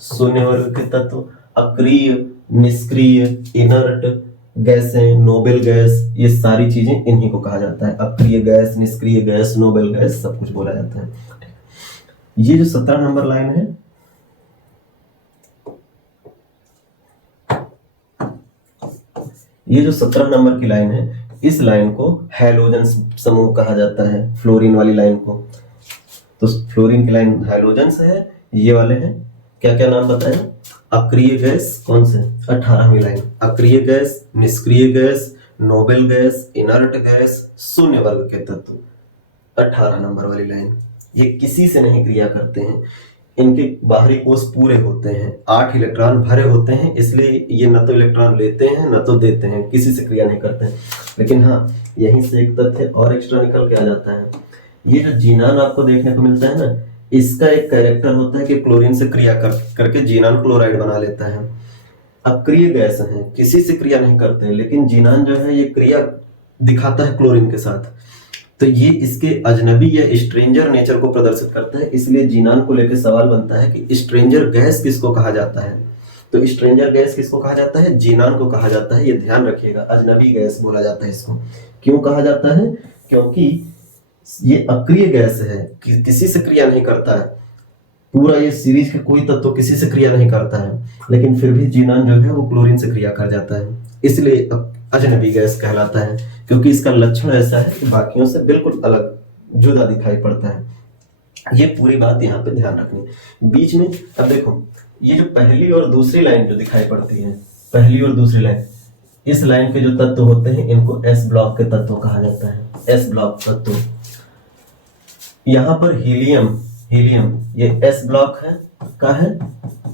शून्य वर्ग के तत्व, अक्रिय, निष्क्रिय, इनर्ट गैसें, नोबेल गैस, ये सारी चीजें इन्हीं को कहा जाता है। अक्रिय गैस, निष्क्रिय गैस, नोबेल गैस सब कुछ बोला जाता है। ये जो 17 नंबर लाइन है ये जो 17 नंबर की लाइन है इस लाइन को हैलोजन समूह कहा जाता है, फ्लोरीन वाली लाइन को। तो फ्लोरीन की लाइन हैलोजन है, ये वाले हैं क्या क्या नाम बताएं, अक्रिय गैस कौन से 18वीं लाइन, अक्रिय गैस, निष्क्रिय gas, noble gas, inert gas, शून्य वर्ग के तत्व 18 नंबर वाली लाइन। ये किसी से नहीं क्रिया करते हैं, इनके बाहरी कोष पूरे होते हैं, 8 इलेक्ट्रॉन भरे होते हैं, इसलिए ये न तो इलेक्ट्रॉन लेते हैं न तो देते हैं, किसी से क्रिया नहीं करते हैं। लेकिन हाँ यहीं से एक तथ्य और एक्स्ट्रा निकल के आ जाता है। ये जो जीनान आपको देखने को मिलता है ना, इसका एक कैरेक्टर होता है कि क्लोरीन से क्रिया करके जीनान क्लोराइड बना लेता है। अक्रिय गैस है, किसी से क्रिया नहीं करते हैं, लेकिन जीनान जो है ये क्रिया दिखाता है क्लोरीन के साथ। तो ये इसके अजनबी या स्ट्रेंजर नेचर को प्रदर्शित करता है। इसलिए जीनान को लेकर सवाल बनता है कि स्ट्रेंजर गैस किसको कहा जाता है। तो स्ट्रेंजर गैस किसको कहा जाता है, जीनान को कहा जाता है। ये ध्यान रखिएगा, अजनबी गैस बोला जाता है इसको। क्यों कहा जाता है, क्योंकि ये अक्रिय गैस है, किसी से क्रिया नहीं करता है। पूरा ये सीरीज के कोई तत्व किसी से क्रिया नहीं करता है, लेकिन फिर भी जीनान जो है वो क्लोरीन से क्रिया कर जाता है, इसलिए अजनबी गैस कहलाता है। क्योंकि इसका लक्षण ऐसा है कि बाकियों से बिल्कुल अलग जुदा दिखाई पड़ता है। ये पूरी बात यहाँ पे ध्यान रखनी। बीच में अब देखो ये जो पहली और दूसरी लाइन जो दिखाई पड़ती है, पहली और दूसरी लाइन, इस लाइन के जो तत्व होते हैं इनको एस ब्लॉक के तत्व कहा जाता है, एस ब्लॉक तत्व। यहाँ पर हीलियम, हीलियम ये एस ब्लॉक है, का है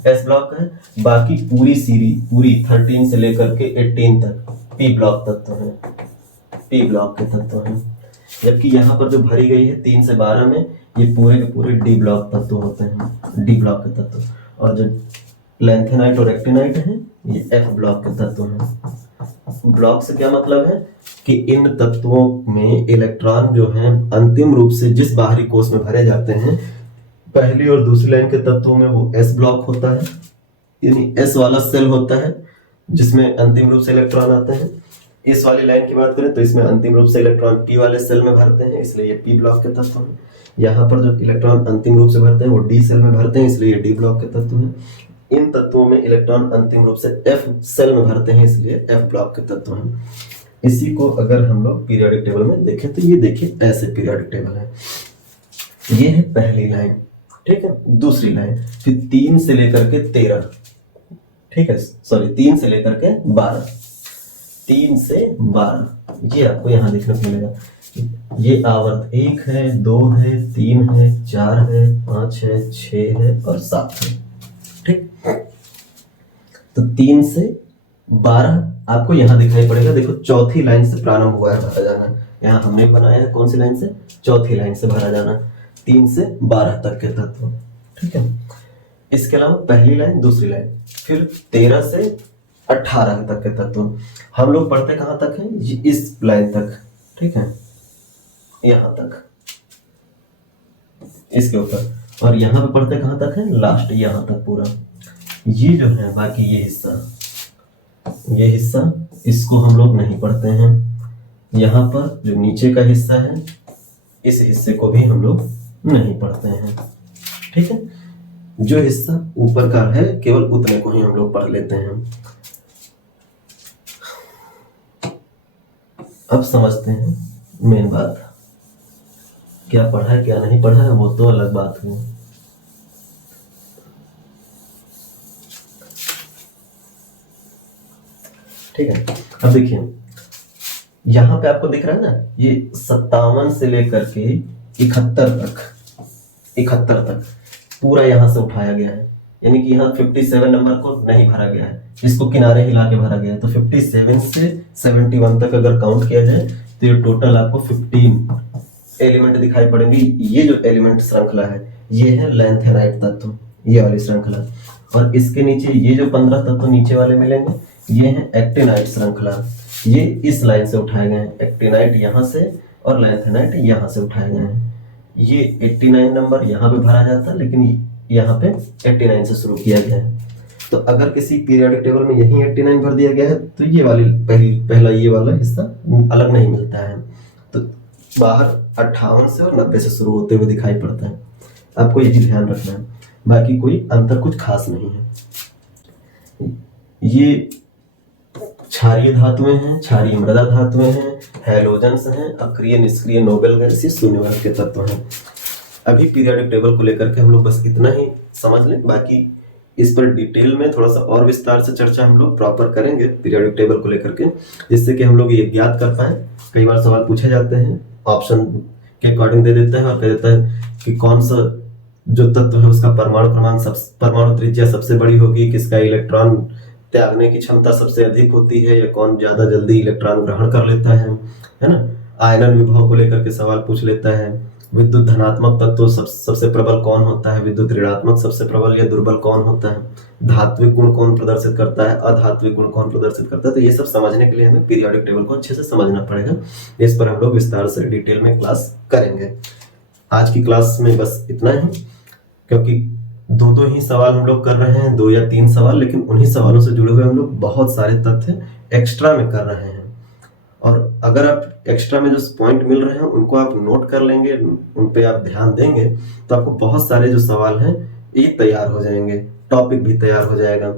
एस ब्लॉक है। बाकी पूरी सीरीज पूरी 13 से लेकर के 18 तक पी ब्लॉक तत्व है, पी ब्लॉक के तत्व हैं। जबकि यहाँ पर जो भरी गई है 3 से 12 में ये पूरे के पूरे डी ब्लॉक तत्व होते हैं, डी ब्लॉक के तत्व। और जो लैंथेनाइट और एक्टिनाइट हैं ये एफ ब्लॉक के तत्व हैं। ब्लॉक से क्या मतलब है कि इन तत्वों में इलेक्ट्रॉन जो हैं अंतिम रूप से जिस बाहरी कोष में भरे जाते हैं, पहली और दूसरी लाइन के तत्वों में वो एस ब्लॉक होता है, यानी एस वाला सेल होता है जिसमें अंतिम रूप से इलेक्ट्रॉन आते हैं। इस वाली लाइन की बात करें तो इसमें अंतिम रूप से इलेक्ट्रॉन पी वाले सेल में भरते हैं, इसलिए ये पी ब्लॉक के तत्व हैं। यहाँ पर जो इलेक्ट्रॉन अंतिम रूप से भरते हैं वो डी सेल में भरते हैं, इसलिए ये डी ब्लॉक के तत्व हैं। इन तत्वों में इलेक्ट्रॉन अंतिम रूप से F सेल में भरते हैं, इसलिए F ब्लॉक के तत्व हैं। इसी को अगर हम लोग पीरियोडिक टेबल में देखें तो ये देखिए ऐसे पीरियोडिक टेबल है। ये है पहली लाइन, ठीक है। दूसरी लाइन फिर 3 से लेकर के 13, ठीक है, सॉरी 3 से लेकर के 12, 3 से 12 ये आपको यहाँ देखने को मिलेगा। ये आवर्त 1 है, 2 है, 3 है, 4 है, 5 है, 6 है और 7 है, ठीक। तो 3 से 12 आपको यहाँ दिखाई पड़ेगा। देखो चौथी लाइन से प्रारंभ हुआ है भरा जाना। यहाँ हमने बनाया है कौन सी लाइन से, चौथी लाइन से भरा जाना, 3 से 12 तक के तत्व, ठीक है। इसके अलावा पहली लाइन, दूसरी लाइन, फिर 13 से 18 तक के तत्व हम लोग पढ़ते कहाँ तक है, इस लाइन तक, ठीक है, यहाँ तक, इसके ऊपर। और यहाँ पे पढ़ते कहाँ तक है, लास्ट यहाँ तक पूरा। ये जो है बाकी ये हिस्सा इसको हम लोग नहीं पढ़ते हैं। यहाँ पर जो नीचे का हिस्सा है इस हिस्से को भी हम लोग नहीं पढ़ते हैं, ठीक है। जो हिस्सा ऊपर का है केवल उतने को ही हम लोग पढ़ लेते हैं। अब समझते हैं मेन बात, क्या पढ़ा है क्या नहीं पढ़ा है वो तो अलग बात है। ठीक है, अब देखिए यहाँ पे आपको दिख रहा है ना, ये 57 से लेकर के 71 तक पूरा यहाँ से उठाया गया है। यानी कि यहाँ 57 नंबर को नहीं भरा गया है, इसको किनारे हिला के भरा गया है। तो 57 से 71 तक अगर काउंट किया जाए तो ये टोटल आपको 15 एलिमेंट दिखाई पड़ेंगे। ये जो एलिमेंट श्रृंखला है ये है लैंथेनाइट तत्व, ये वाली श्रृंखला। और इसके नीचे ये जो 15 तत्व नीचे वाले मिलेंगे ये है एक्टिनाइट श्रृंखला। ये इस लाइन से उठाए गए हैं, एक्टिनाइट यहाँ से और लैंथेनाइट यहाँ से उठाए गए हैं। ये 89 नंबर यहाँ पे भरा जाता है, लेकिन यहाँ पे 89 से शुरू किया गया है। तो अगर किसी पीरियोडिक टेबल में यही 89 भर दिया गया है तो ये वाली पहला ये वाला हिस्सा अलग नहीं मिलता है। तो बाहर 58 से और 90 से शुरू होते हुए दिखाई पड़ता है। आपको यही ध्यान रखना है, बाकी कोई अंतर कुछ खास नहीं है। ये क्षारीय धातुएं हैं, क्षारीय मृदा धातुएं हैं, हैलोजेंस हैं, अक्रिय निष्क्रिय नोबेल गैस, ये शून्यवाद के तत्व हैं। अभी पीरियोडिक टेबल को लेकर के हम लोग बस इतना ही समझ लें, बाकी इस पर डिटेल में थोड़ा सा और विस्तार से चर्चा हम लोग प्रॉपर करेंगे पीरियोडिक टेबल को लेकर के, जिससे कि हम लोग ये ज्ञात कर पाए। कई बार सवाल पूछे जाते हैं, ऑप्शन के अकॉर्डिंग दे देता है और कह देता है कि कौन सा जो तत्व है उसका परमाणु क्रमांक परमाणु त्रिज्या सबसे बड़ी होगी, किसका इलेक्ट्रॉन त्यागने की क्षमता सबसे अधिक होती है, या कौन ज्यादा जल्दी इलेक्ट्रॉन ग्रहण कर लेता है ना। आयनन विभव को लेकर के सवाल पूछ लेता है। विद्युत धनात्मक तत्व सबसे प्रबल कौन होता है, विद्युत ऋणात्मक सबसे प्रबल या दुर्बल कौन होता है, धात्विक गुण कौन प्रदर्शित करता है, अधात्विक गुण कौन प्रदर्शित करता है। तो ये सब समझने के लिए हमें पीरियोडिक टेबल को अच्छे से समझना पड़ेगा। इस पर हम लोग विस्तार से डिटेल में क्लास करेंगे। आज की क्लास में बस इतना ही, क्योंकि दो ही सवाल हम लोग कर रहे हैं, 2 या 3 सवाल, लेकिन उन्हीं सवालों से जुड़े हुए हम लोग बहुत सारे तथ्य एक्स्ट्रा में कर रहे हैं। और अगर आप एक्स्ट्रा में जो पॉइंट मिल रहे हैं उनको आप नोट कर लेंगे, उन पे आप ध्यान देंगे, तो आपको बहुत सारे जो सवाल हैं ये तैयार हो जाएंगे, टॉपिक भी तैयार हो जाएगा।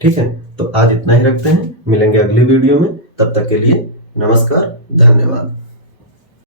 ठीक है, तो आज इतना ही रखते हैं, मिलेंगे अगली वीडियो में। तब तक के लिए नमस्कार, धन्यवाद।